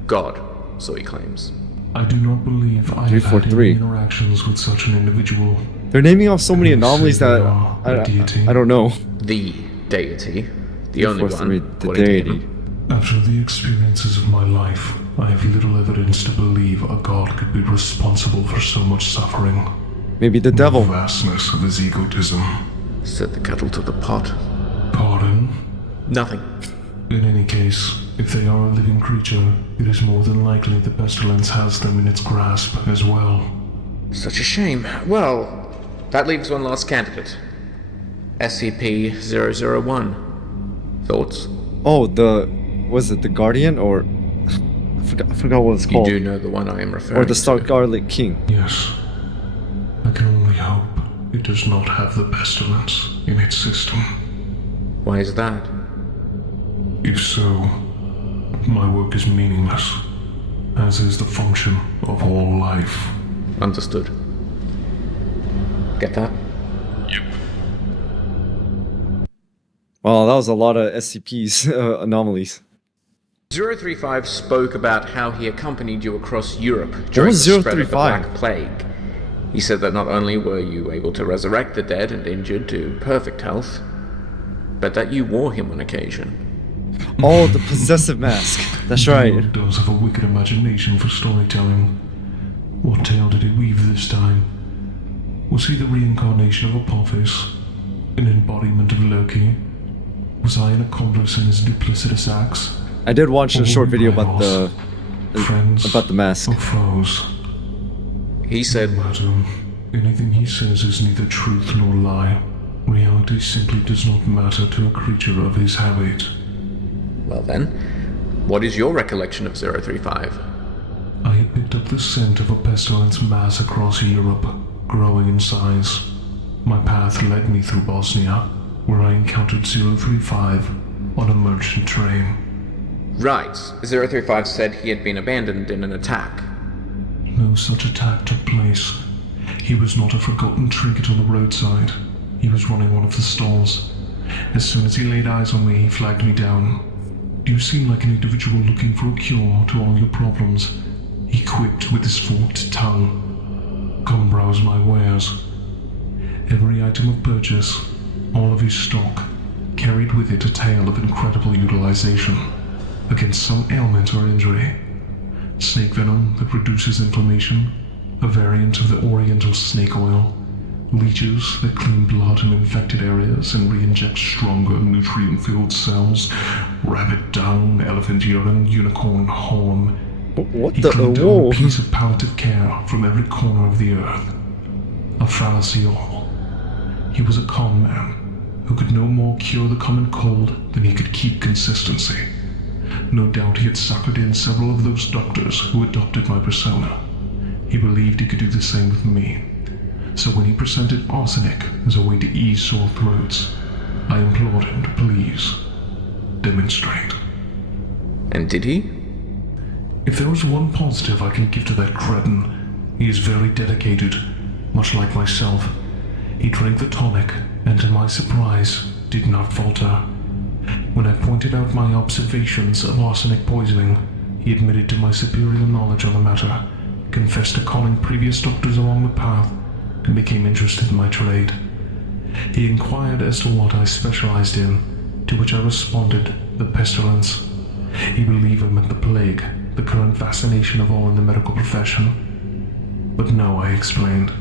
God, so he claims. I do not believe I have had 343. any interactions with such an individual. They're naming off so many They say anomalies they that are a deity. I don't know. The deity. The only 343, one. the according to deity. him. After the experiences of my life, I have little evidence to believe a god could be responsible for so much suffering. Maybe the The devil. vastness of his egotism. Set the kettle to the pot. Nothing. In any case, if they are a living creature, it is more than likely the pestilence has them in its grasp as well. Such a shame. Well, that leaves one last candidate. SCP-001. Thoughts? Oh, was it the Guardian or I forgot what it's You called. do know the one I am referring to. Or the Scarlet King. Yes. I can only hope it does not have the pestilence in its system. Why is that? If so, my work is meaningless, as is the function of all life. Understood. Get that? Well, that was a lot of SCP's anomalies. 035 spoke about how he accompanied you across Europe during the was spread of the 035? Black Plague. He said that not only were you able to resurrect the dead and injured to perfect health, but that you wore him on occasion. Oh, the possessive mask. That's The right. Lord does have a wicked imagination for storytelling. What tale did he weave this time? Was he the reincarnation of Apophis? An embodiment of Loki? Was I an accomplice in his duplicitous acts? I did watch a short video about Friends the mask. or foes? He said, Madam, anything he says is neither truth nor lie. Reality simply does not matter to a creature of his habit. well then, what is your recollection of 035? I had picked up the scent of a pestilence mass across Europe, growing in size. My path led me through Bosnia, where I encountered 035 on a merchant train. Right, 035 said he had been abandoned in an attack. No such attack took place. He was not a forgotten trinket on the roadside. He was running one of the stalls. As soon as he laid eyes on me, he flagged me down. You seem like an individual looking for a cure to all your problems, he quipped with his forked tongue. Come browse my wares. Every item of purchase, all of his stock, carried with it a tale of incredible utilization against some ailment or injury. Snake venom that reduces inflammation, a variant of the oriental snake oil, leeches that clean blood in infected areas and re-inject stronger nutrient-filled cells, rabbit dung, elephant urine, unicorn horn. What He the? claimed Whoa. a piece of palliative care from every corner of the earth. A fallacy all. He was a con man who could no more cure the common cold than he could keep consistency. No doubt he had suckered in several of those doctors who adopted my persona. He believed he could do the same with me. So when he presented arsenic as a way to ease sore throats, I implored him to please demonstrate. And did he? If there was one positive I can give to that cretin, he is very dedicated, much like myself. He drank the tonic, and to my surprise, did not falter. When I pointed out my observations of arsenic poisoning, he admitted to my superior knowledge on the matter, confessed to conning previous doctors along the path, and became interested in my trade. He inquired as to what I specialized in, to which I responded, the pestilence. He believed I meant the plague, the current fascination of all in the medical profession. But no, I explained.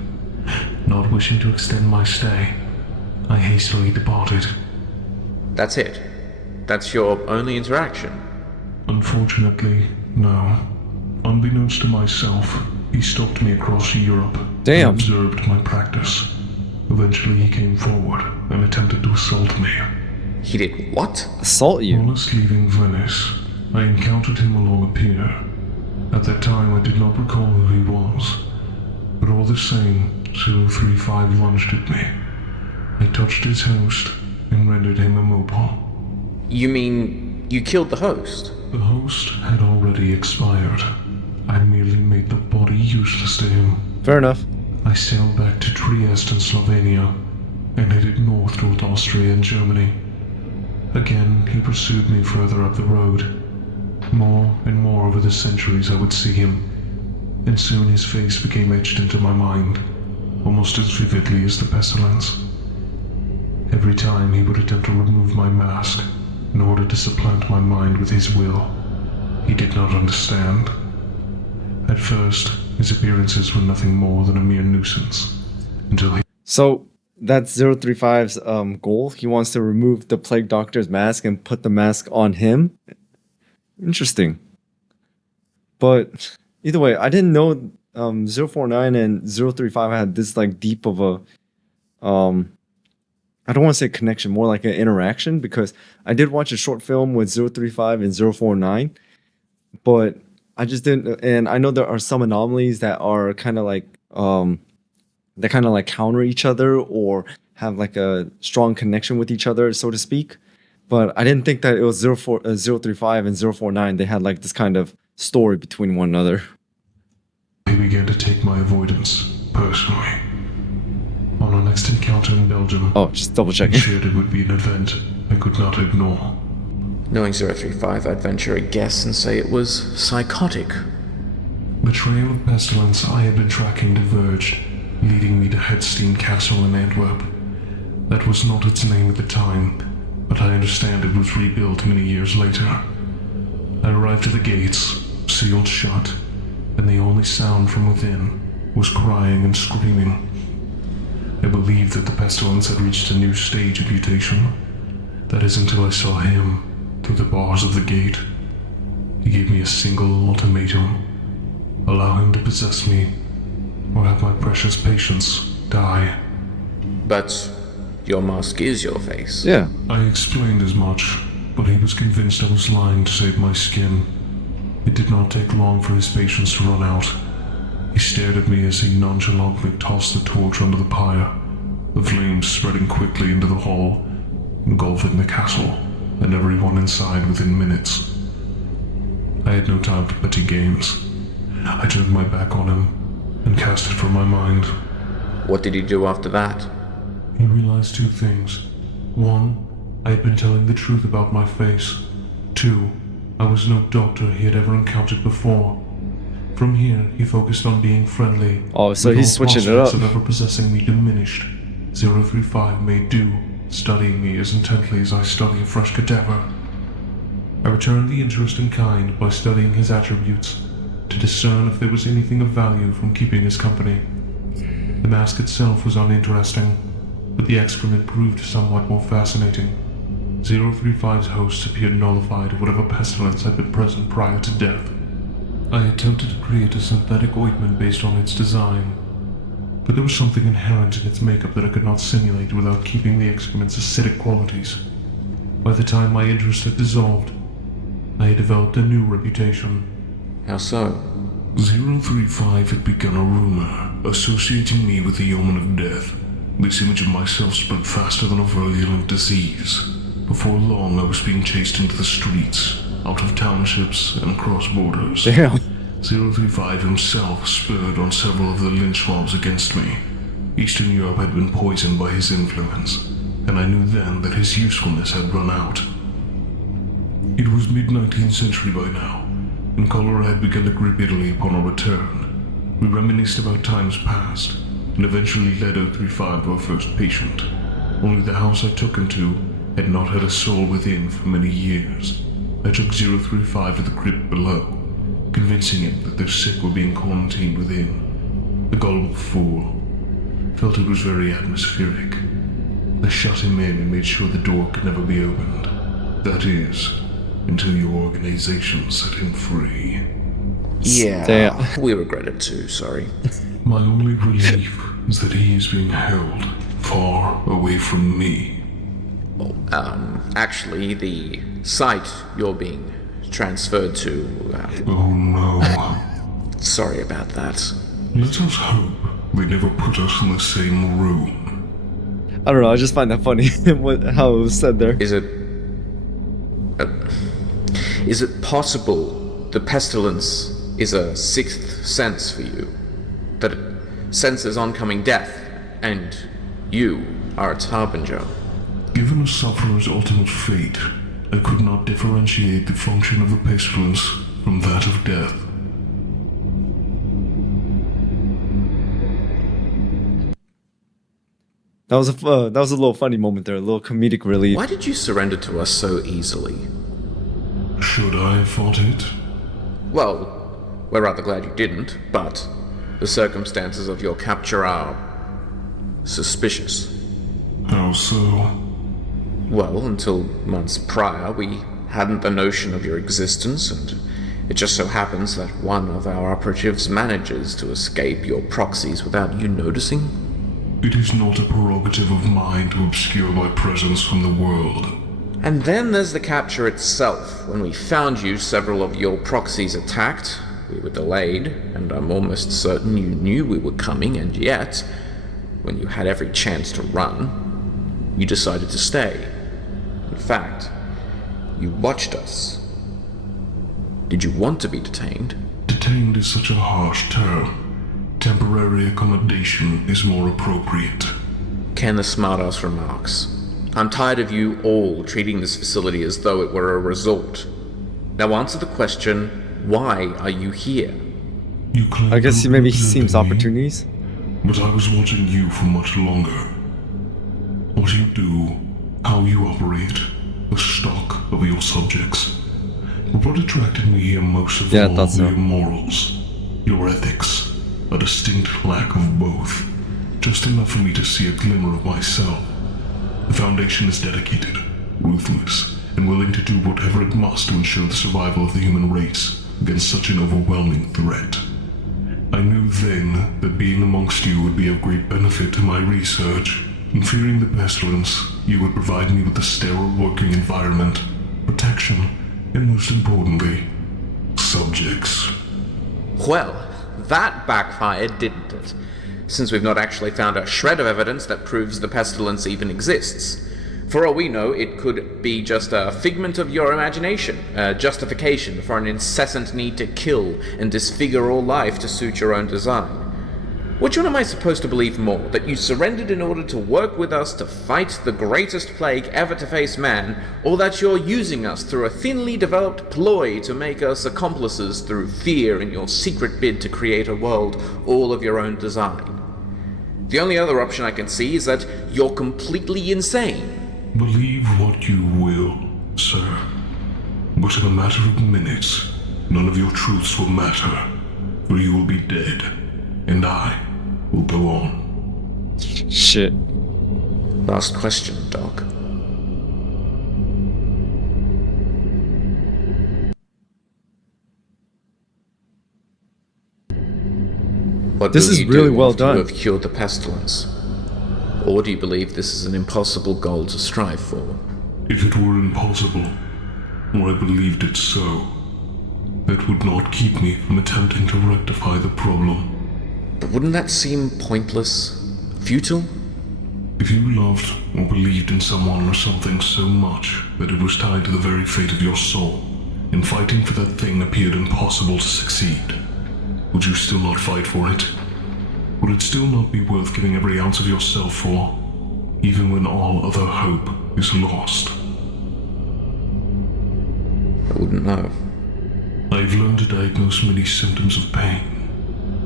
Not wishing to extend my stay, I hastily departed. That's it. That's your only interaction. Unfortunately, no. Unbeknownst to myself, he stalked me across Europe Damn. and observed my practice. Eventually he came forward and attempted to assault me. He did what? Assault you? Whilst leaving Venice, I encountered him along a pier. At that time I did not recall who he was, but all the same, 035 lunged at me. I touched his host and rendered him immobile. You mean you killed the host? The host had already expired. I merely made the body useless to him. Fair enough. I sailed back to Trieste in Slovenia and headed north toward Austria and Germany. Again, he pursued me further up the road. More and more over the centuries I would see him, and soon his face became etched into my mind, almost as vividly as the pestilence. Every time he would attempt to remove my mask in order to supplant my mind with his will. He did not understand. At first, his appearances were nothing more than a mere nuisance, until he... So that's 035's goal. He wants to remove the plague doctor's mask and put the mask on him. Interesting. But either way, I didn't know 049 and 035 had this like deep of a I don't want to say connection, more like an interaction, because I did watch a short film with 035 and 049, but I just didn't. And I know there are some anomalies that are kind of like that kind of like counter each other or have like a strong connection with each other, so to speak. But I didn't think that it was 035 and 049. They had like this kind of story between one another. I began to take my avoidance personally. On our next encounter in Belgium, Oh, just double I checking. shared it would be an event I could not ignore. Knowing 035, I'd venture a guess and say it was psychotic. The trail of pestilence I had been tracking diverged, leading me to Hedstein Castle in Antwerp. That was not its name at the time, but I understand it was rebuilt many years later. I arrived at the gates, sealed shut, and the only sound from within was crying and screaming. I believed that the pestilence had reached a new stage of mutation. That is until I saw him through the bars of the gate. He gave me a single ultimatum: allow him to possess me, or have my precious patients die. But your mask is your face. Yeah. I explained as much, but he was convinced I was lying to save my skin. It did not take long for his patience to run out. He stared at me as he nonchalantly tossed the torch under the pyre, the flames spreading quickly into the hall, engulfing the castle and everyone inside within minutes. I had no time for petty games. I turned my back on him and cast it from my mind. What did he do after that? He realized two things. One, I had been telling the truth about my face. Two, I was no doctor he had ever encountered before. From here, he focused on being friendly. Oh, so with he's all switching it up. prospects of ever possessing me diminished. 035 made do, studying me as intently as I study a fresh cadaver. I returned the interest in kind by studying his attributes, to discern if there was anything of value from keeping his company. The mask itself was uninteresting, but the excrement proved somewhat more fascinating. 035's hosts appeared nullified of whatever pestilence had been present prior to death. I attempted to create a synthetic ointment based on its design, but there was something inherent in its makeup that I could not simulate without keeping the excrement's acidic qualities. By the time my interest had dissolved, I had developed a new reputation. How so? 035 had begun a rumor associating me with the omen of death. This image of myself spread faster than a virulent disease. Before long, I was being chased into the streets, out of townships, and across borders. Damn. 035 himself spurred on several of the lynch mobs against me. Eastern Europe had been poisoned by his influence, and I knew then that his usefulness had run out. It was mid-19th century by now, and cholera had begun to grip Italy upon our return. We reminisced about times past, and eventually led 035 to our first patient. Only the house I took him to had not had a soul within for many years. I took 035 to the crypt below, convincing him that their sick were being quarantined within. The gullible fool felt it was very atmospheric. I shut him in and made sure the door could never be opened. That is, until your organization set him free. Yeah, Damn. we regret it too, sorry. My only relief is that he is being held far away from me. Actually, the site you're being transferred to, Oh no. sorry about that. Let us hope they never put us in the same room. I don't know. I just find that funny how it was said there. Is it possible the pestilence is a sixth sense for you? That it senses oncoming death, and you are its harbinger? Given a sufferer's ultimate fate, I could not differentiate the function of the pestilence from that of death. That was a little funny moment there, a little comedic relief. Why did you surrender to us so easily? Should I have fought it? Well, we're rather glad you didn't, but the circumstances of your capture are suspicious. How so? Well, until months prior, we hadn't the notion of your existence, and it just so happens that one of our operatives manages to escape your proxies without you noticing. It is not a prerogative of mine to obscure my presence from the world. And then there's the capture itself. When we found you, several of your proxies attacked. We were delayed, and I'm almost certain you knew we were coming, and yet, when you had every chance to run, you decided to stay. In fact, you watched us. Did you want to be detained? Detained is such a harsh term. Temporary accommodation is more appropriate. Ken the smartass remarks. I'm tired of you all treating this facility as though it were a resort. Now answer the question, why are you here? You claim I guess to maybe he represent seems me, opportunities. But I was watching you for much longer. What you do, how you operate, the stock of your subjects. But what attracted me here most of Yeah, I all thought so. were your morals, your ethics, a distinct lack of both. Just enough for me to see a glimmer of myself. The Foundation is dedicated, ruthless, and willing to do whatever it must to ensure the survival of the human race against such an overwhelming threat. I knew then that being amongst you would be of great benefit to my research, and fearing the pestilence, you would provide me with a sterile working environment, protection, and most importantly, subjects. Well, that backfired, didn't it? Since we've not actually found a shred of evidence that proves the pestilence even exists. For all we know, it could be just a figment of your imagination, a justification for an incessant need to kill and disfigure all life to suit your own design. Which one am I supposed to believe more? That you surrendered in order to work with us to fight the greatest plague ever to face man, or that you're using us through a thinly developed ploy to make us accomplices through fear in your secret bid to create a world all of your own design? The only other option I can see is that you're completely insane. Believe what you will, sir. But in a matter of minutes, none of your truths will matter, for you will be dead, and I will go on. Shit. Last question, Doc. What This will is you really do well after done. you have cured the pestilence? Or do you believe this is an impossible goal to strive for? If it were impossible, or I believed it so, that would not keep me from attempting to rectify the problem. But wouldn't that seem pointless? Futile? If you loved or believed in someone or something so much that it was tied to the very fate of your soul, and fighting for that thing appeared impossible to succeed, would you still not fight for it? Would it still not be worth giving every ounce of yourself for, even when all other hope is lost? I wouldn't know. I've learned to diagnose many symptoms of pain.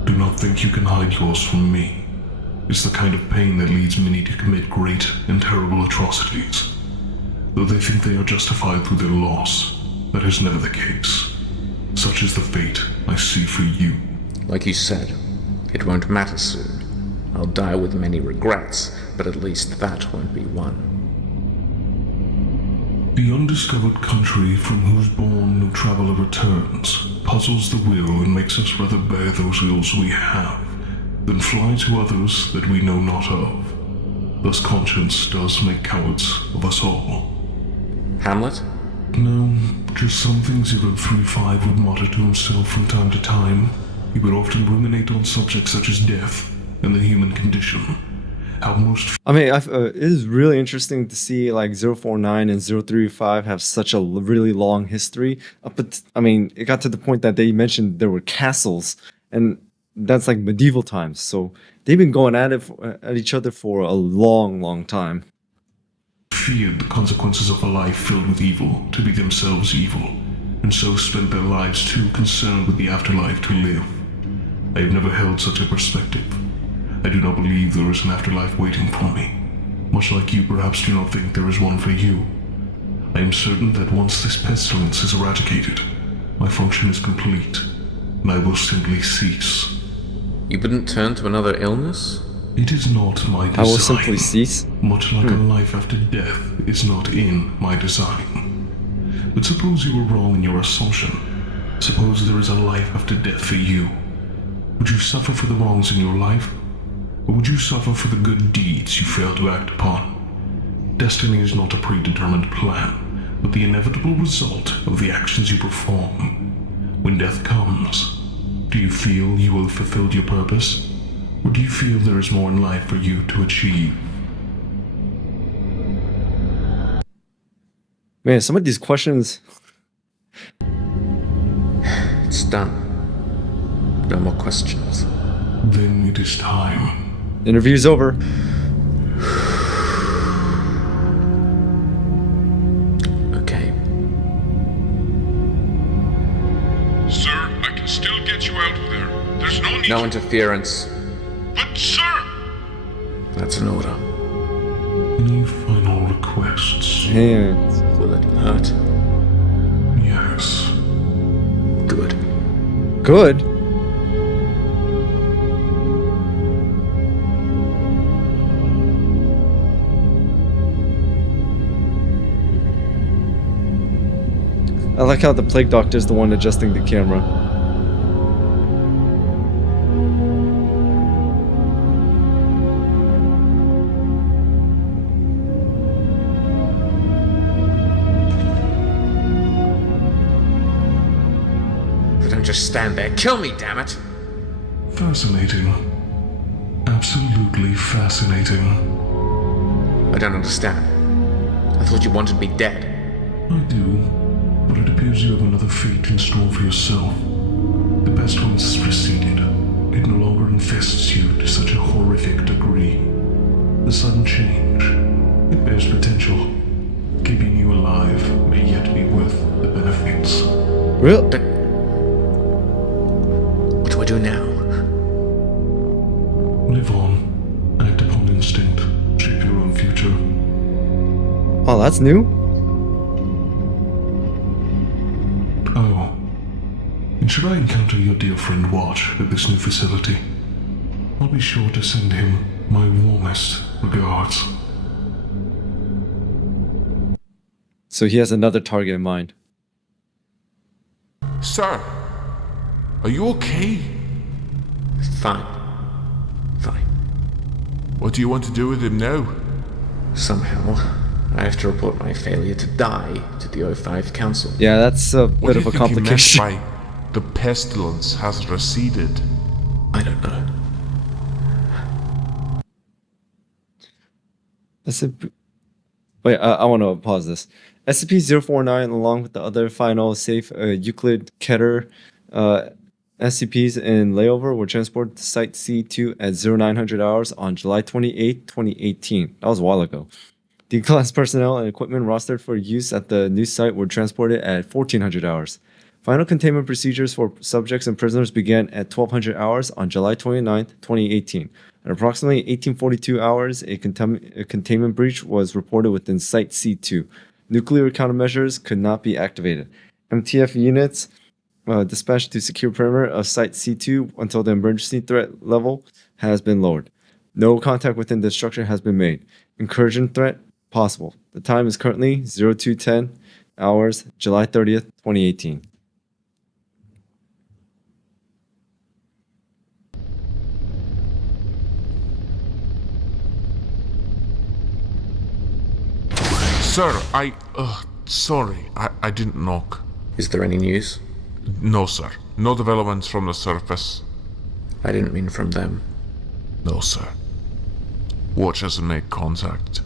Do not think you can hide yours from me. It's the kind of pain that leads many to commit great and terrible atrocities. Though they think they are justified through their loss, that is never the case. Such is the fate I see for you. Like you said, it won't matter soon. I'll die with many regrets, but at least that won't be one. The undiscovered country from whose bourne no traveler returns puzzles the will and makes us rather bear those ills we have than fly to others that we know not of. Thus conscience does make cowards of us all. Hamlet? No, just some things 035 would mutter to himself from time to time. He would often ruminate on subjects such as death and the human condition. How most I mean, it is really interesting to see like 049 and 035 have such a really long history. But I mean, it got to the point that they mentioned there were castles, and that's like medieval times. So they've been going at it at each other for a long, long time. feared the consequences of a life filled with evil to be themselves evil, and so spent their lives too concerned with the afterlife to live. I have never held such a perspective. I do not believe there is an afterlife waiting for me. Much like you perhaps do not think there is one for you. I am certain that once this pestilence is eradicated, my function is complete, and I will simply cease. You wouldn't turn to another illness? It is not my design. I will simply cease. Much like a life after death is not in my design. But suppose you were wrong in your assumption. Suppose there is a life after death for you. Would you suffer for the wrongs in your life? Or would you suffer for the good deeds you failed to act upon? Destiny is not a predetermined plan, but the inevitable result of the actions you perform. When death comes, do you feel you will have fulfilled your purpose? Or do you feel there is more in life for you to achieve? Man, some of these questions. It's done. No more questions. Then it is time. Interview's over. Okay. Sir, I can still get you out of there. There's no need No interference. But, sir! That's an order. Any final requests? Hands. Will it hurt? Yes. Good. Good. I like how the plague doctor's the one adjusting the camera. Don't just stand there. Kill me, damn it! Fascinating. Absolutely fascinating. I don't understand. I thought you wanted me dead. I do, but it appears you have another fate in store for yourself. The pestilence has receded. It no longer infests you to such a horrific degree. The sudden change, it bears potential. Keeping you alive may yet be worth the benefits. Real? But what do I do now? Live on. Act upon instinct. Shape your own future. Oh, that's new? Oh. And should I encounter your dear friend Watch at this new facility, I'll be sure to send him my warmest regards. So he has another target in mind. Sir, are you okay? Fine. Fine. What do you want to do with him now? Somehow, I have to report my failure to die to the O5 Council. Yeah, that's a What bit do of you a think he meant complication. by the pestilence has receded? I don't know. Wait, I want to pause this. SCP-049, along with the other final safe Euclid Keter SCPs in layover, were transported to Site C2 at 0900 hours on July 28, 2018. That was a while ago. D-class personnel and equipment rostered for use at the new site were transported at 1400 hours. Final containment procedures for subjects and prisoners began at 1200 hours on July 29, 2018. At approximately 1842 hours, a containment breach was reported within Site C2. Nuclear countermeasures could not be activated. MTF units dispatched to secure perimeter of Site C2 until the emergency threat level has been lowered. No contact within the structure has been made. Incursion threat possible. The time is currently 0210 hours, July 30th, 2018. Sir, sorry, I didn't knock. Is there any news? No, sir. No developments from the surface. I didn't mean from them. No, sir. Watch hasn't made contact.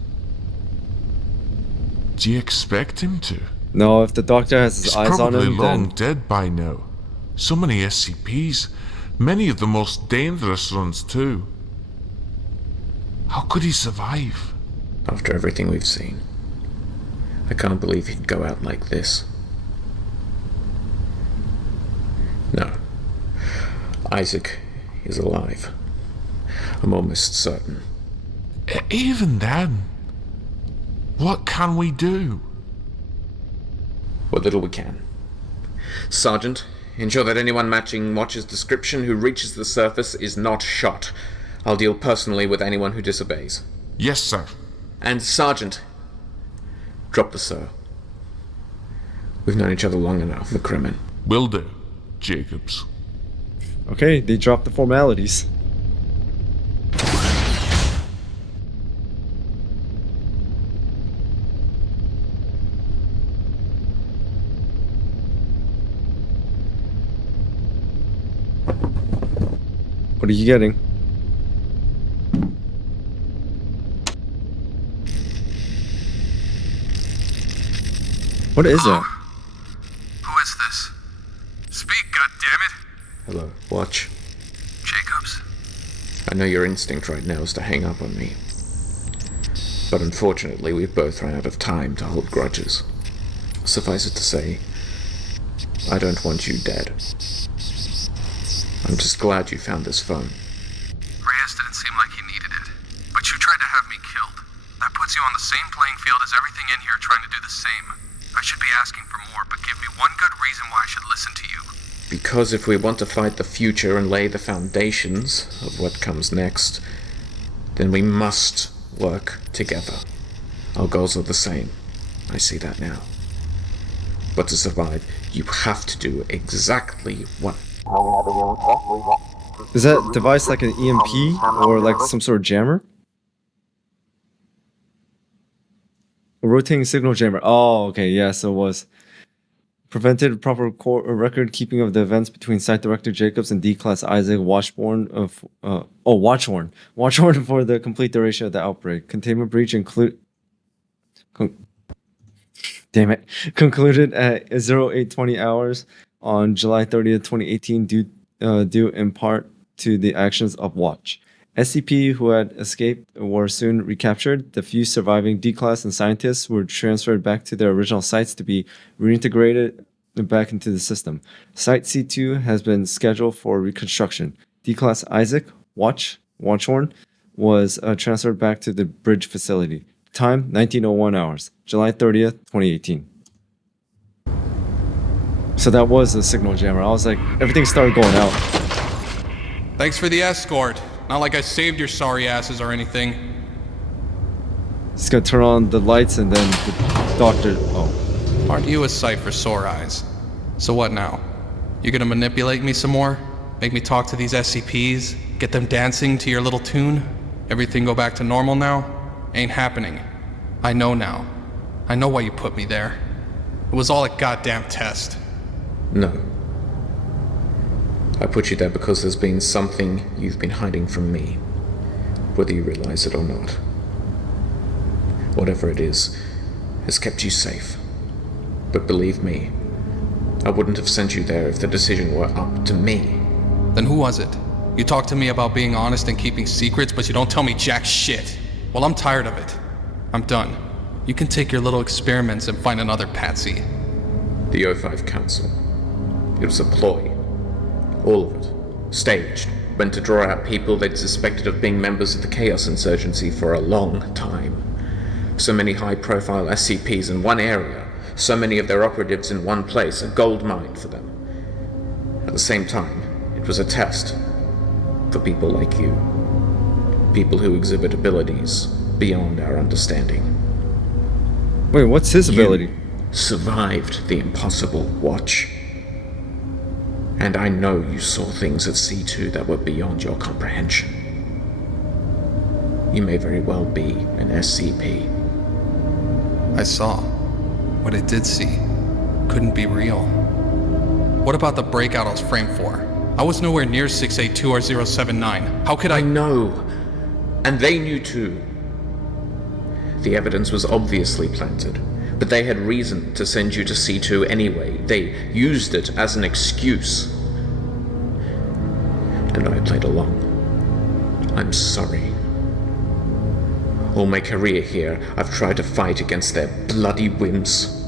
Do you expect him to? No, if the doctor has his He's eyes on probably him, long then dead by now. So many SCPs. Many of the most dangerous ones, too. How could he survive? After everything we've seen, I can't believe he'd go out like this. No. Isaac is alive. I'm almost certain. Even then, what can we do? What little we can. Sergeant, ensure that anyone matching Watch's description who reaches the surface is not shot. I'll deal personally with anyone who disobeys. Yes, sir. And Sergeant, drop the sir. We've known each other long enough, McCrimmon. Will do, Jacobs. Okay, they dropped the formalities. What are you getting? What is that? Who is this? Speak, goddammit! Hello, Watch. Jacobs? I know your instinct right now is to hang up on me. But unfortunately, we've both run out of time to hold grudges. Suffice it to say, I don't want you dead. I'm just glad you found this phone. Reyes didn't seem like he needed it, but you tried to have me killed. That puts you on the same playing field as everything in here trying to do the same. I should be asking for more, but give me one good reason why I should listen to you. Because if we want to fight the future and lay the foundations of what comes next, then we must work together. Our goals are the same. I see that now. But to survive, you have to do exactly what... Is that device like an EMP or like some sort of jammer? A rotating signal jammer. Oh, okay, yeah, so it was. Prevented proper record keeping of the events between Site Director Jacobs and D-Class Isaac Watchborn for the complete duration of the outbreak. Containment breach concluded at 0820 hours on July 30th, 2018, due in part to the actions of Watch. SCP who had escaped were soon recaptured. The few surviving D-Class and scientists were transferred back to their original sites to be reintegrated back into the system. Site C2 has been scheduled for reconstruction. D-Class Isaac, Watchhorn, was transferred back to the bridge facility. Time, 1901 hours, July 30th, 2018. So that was a signal jammer. I was like, everything started going out. Thanks for the escort. Not like I saved your sorry asses or anything. Just gonna turn on the lights and then the doctor... Oh. Aren't you a sight for sore eyes? So what now? You gonna manipulate me some more? Make me talk to these SCPs? Get them dancing to your little tune? Everything go back to normal now? Ain't happening. I know now. I know why you put me there. It was all a goddamn test. No. I put you there because there's been something you've been hiding from me, whether you realize it or not. Whatever it is, has kept you safe. But believe me, I wouldn't have sent you there if the decision were up to me. Then who was it? You talk to me about being honest and keeping secrets, but you don't tell me jack shit. Well, I'm tired of it. I'm done. You can take your little experiments and find another patsy. The O5 Council. It was a ploy. All of it. Staged. Meant to draw out people they'd suspected of being members of the Chaos Insurgency for a long time. So many high-profile SCPs in one area, so many of their operatives in one place, a gold mine for them. At the same time, it was a test for people like you. People who exhibit abilities beyond our understanding. Wait, what's his ability? You survived the impossible, Watch. And I know you saw things at C2 that were beyond your comprehension. You may very well be an SCP. I saw. What I did see couldn't be real. What about the breakout I was framed for? I was nowhere near 682 or 079. How could I know. And they knew too. The evidence was obviously planted, but they had reason to send you to C2 anyway. They used it as an excuse. And I played along. I'm sorry. All my career here, I've tried to fight against their bloody whims.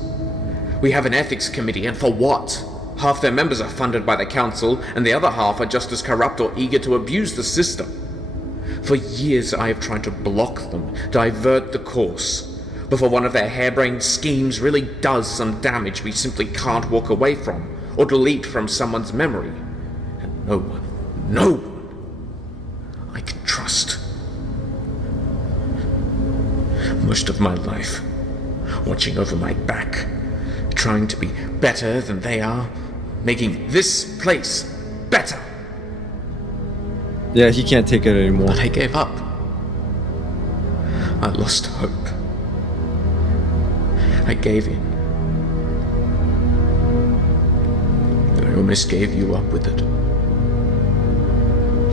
We have an ethics committee, and for what? Half their members are funded by the council, and the other half are just as corrupt or eager to abuse the system. For years I have tried to block them, divert the course, before one of their harebrained schemes really does some damage we simply can't walk away from, or delete from someone's memory. And no one I can trust most of my life, watching over my back, trying to be better than they are, making this place better. Yeah, he can't take it anymore. But I gave up. I lost hope. I gave in. I almost gave you up with it.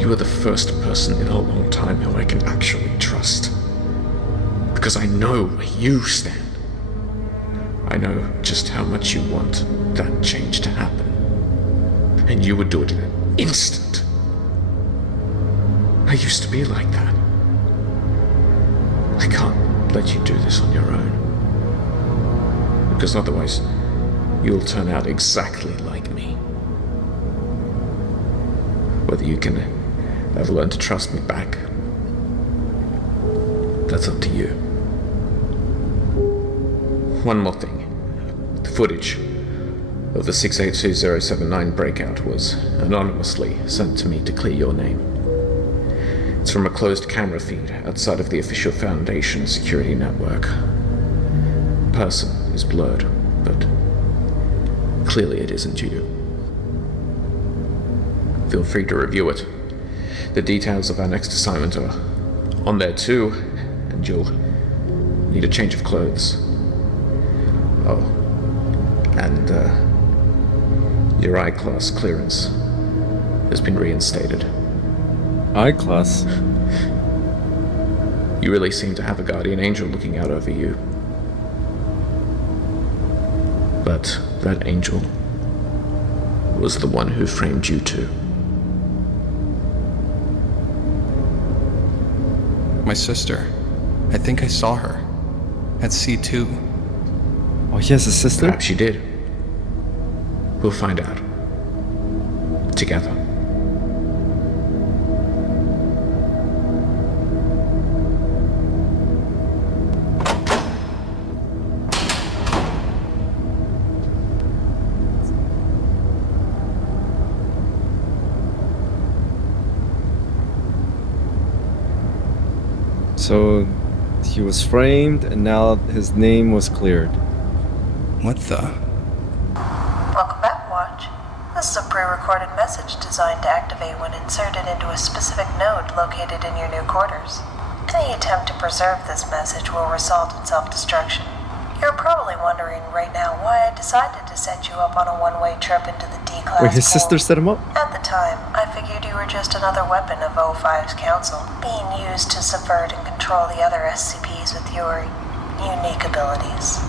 You are the first person in a long time who I can actually trust. Because I know where you stand. I know just how much you want that change to happen. And you would do it in an instant. I used to be like that. I can't let you do this on your own. Because otherwise, you'll turn out exactly like me. Whether you can ever learn to trust me back, that's up to you. One more thing. The footage of the 682-079 breakout was anonymously sent to me to clear your name. It's from a closed camera feed outside of the official Foundation security network. Person is blurred, but clearly it isn't you. Feel free to review it. The details of our next assignment are on there too, and you'll need a change of clothes. Oh, and your I-class clearance has been reinstated. I-class? You really seem to have a guardian angel looking out over you. But that angel was the one who framed you too. My sister. I think I saw her. At C2. Oh, he has a sister? Perhaps you did. We'll find out. Together. So he was framed and now his name was cleared. What the? Welcome back, Watch. This is a pre-recorded message designed to activate when inserted into a specific node located in your new quarters. Any attempt to preserve this message will result in self-destruction. You're probably wondering right now why I decided to set you up on a one-way trip into the D-class. Wait, his pool. sister set him up? At the time, I figured you were just another weapon of O5's council, being used to subvert and control the other SCPs with your unique abilities.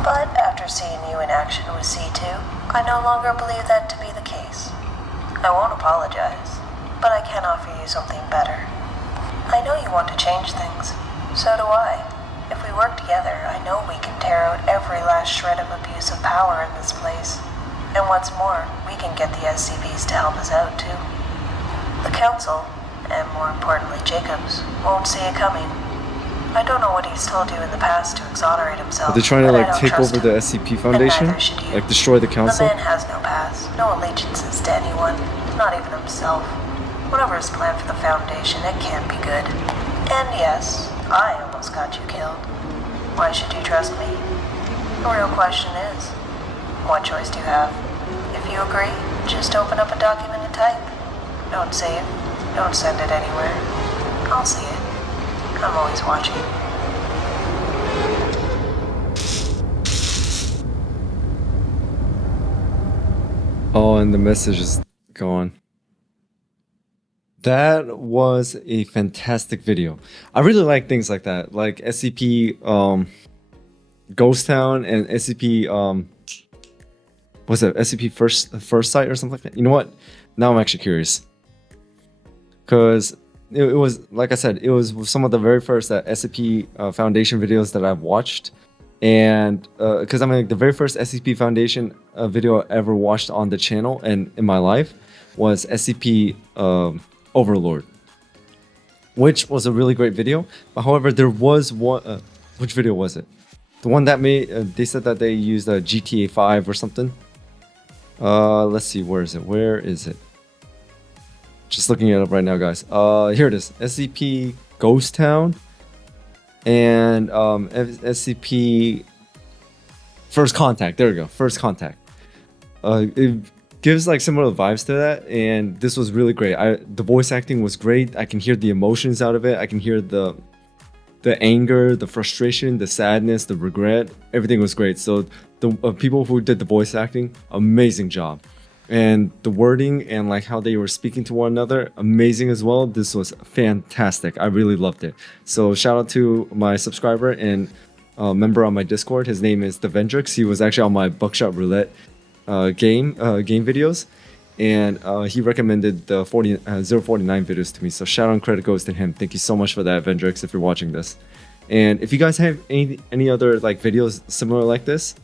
But after seeing you in action with C2, I no longer believe that to be the case. I won't apologize, but I can offer you something better. I know you want to change things. So do I. If we work together, I know we can tear out every last shred of abuse of power in this place. And what's more, we can get the SCPs to help us out too. The Council, and more importantly Jacobs, won't see it coming. I don't know what he's told you in the past to exonerate himself. Are they trying to but I like don't take trust over the him. SCP Foundation? And neither should you. Like destroy the council? The man has no past, no allegiances to anyone, not even himself. Whatever is planned for the Foundation, it can't be good. And yes, I almost got you killed. Why should you trust me? The real question is, what choice do you have? If you agree, just open up a document and type. Don't save, don't send it anywhere. I'll see it. I'm always watching. Oh, and the message is gone. That was a fantastic video. I really like things like that, like SCP Ghost Town and SCP what's that? SCP First Sight or something like that. You know what? Now I'm actually curious, because it was, like I said, it was some of the very first SCP Foundation videos that I've watched, and because I mean, the very first SCP Foundation video I ever watched on the channel and in my life was SCP Overlord, which was a really great video. But however, there was one. Which video was it? The one that made they said that they used a GTA 5 or something. Let's see, where is it? Where is it? Just looking it up right now, guys. Here it is. SCP Ghost Town. and SCP First Contact. There we go, First Contact. It gives like similar vibes to that, and this was really great. The voice acting was great. I can hear the emotions out of it. I can hear the anger, the frustration, the sadness, the regret. Everything was great. So the people who did the voice acting, amazing job. And the wording and like how they were speaking to one another, amazing as well. This was fantastic. I really loved it. So shout out to my subscriber and member on my Discord. His name is Devendrix. He was actually on my Buckshot Roulette game videos, and he recommended the 049 videos to me. So shout out and credit goes to him. Thank you so much for that, Devendrix, if you're watching this. And if you guys have any other like videos similar like this,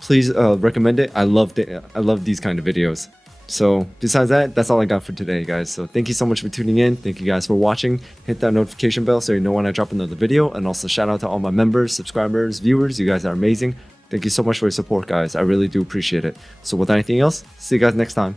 please recommend it. I love these kind of videos. So besides that, that's all I got for today, guys. So thank you so much for tuning in. Thank you guys for watching. Hit that notification bell so you know when I drop another video. And also shout out to all my members, subscribers, viewers. You guys are amazing. Thank you so much for your support, guys. I really do appreciate it. So without anything else, see you guys next time.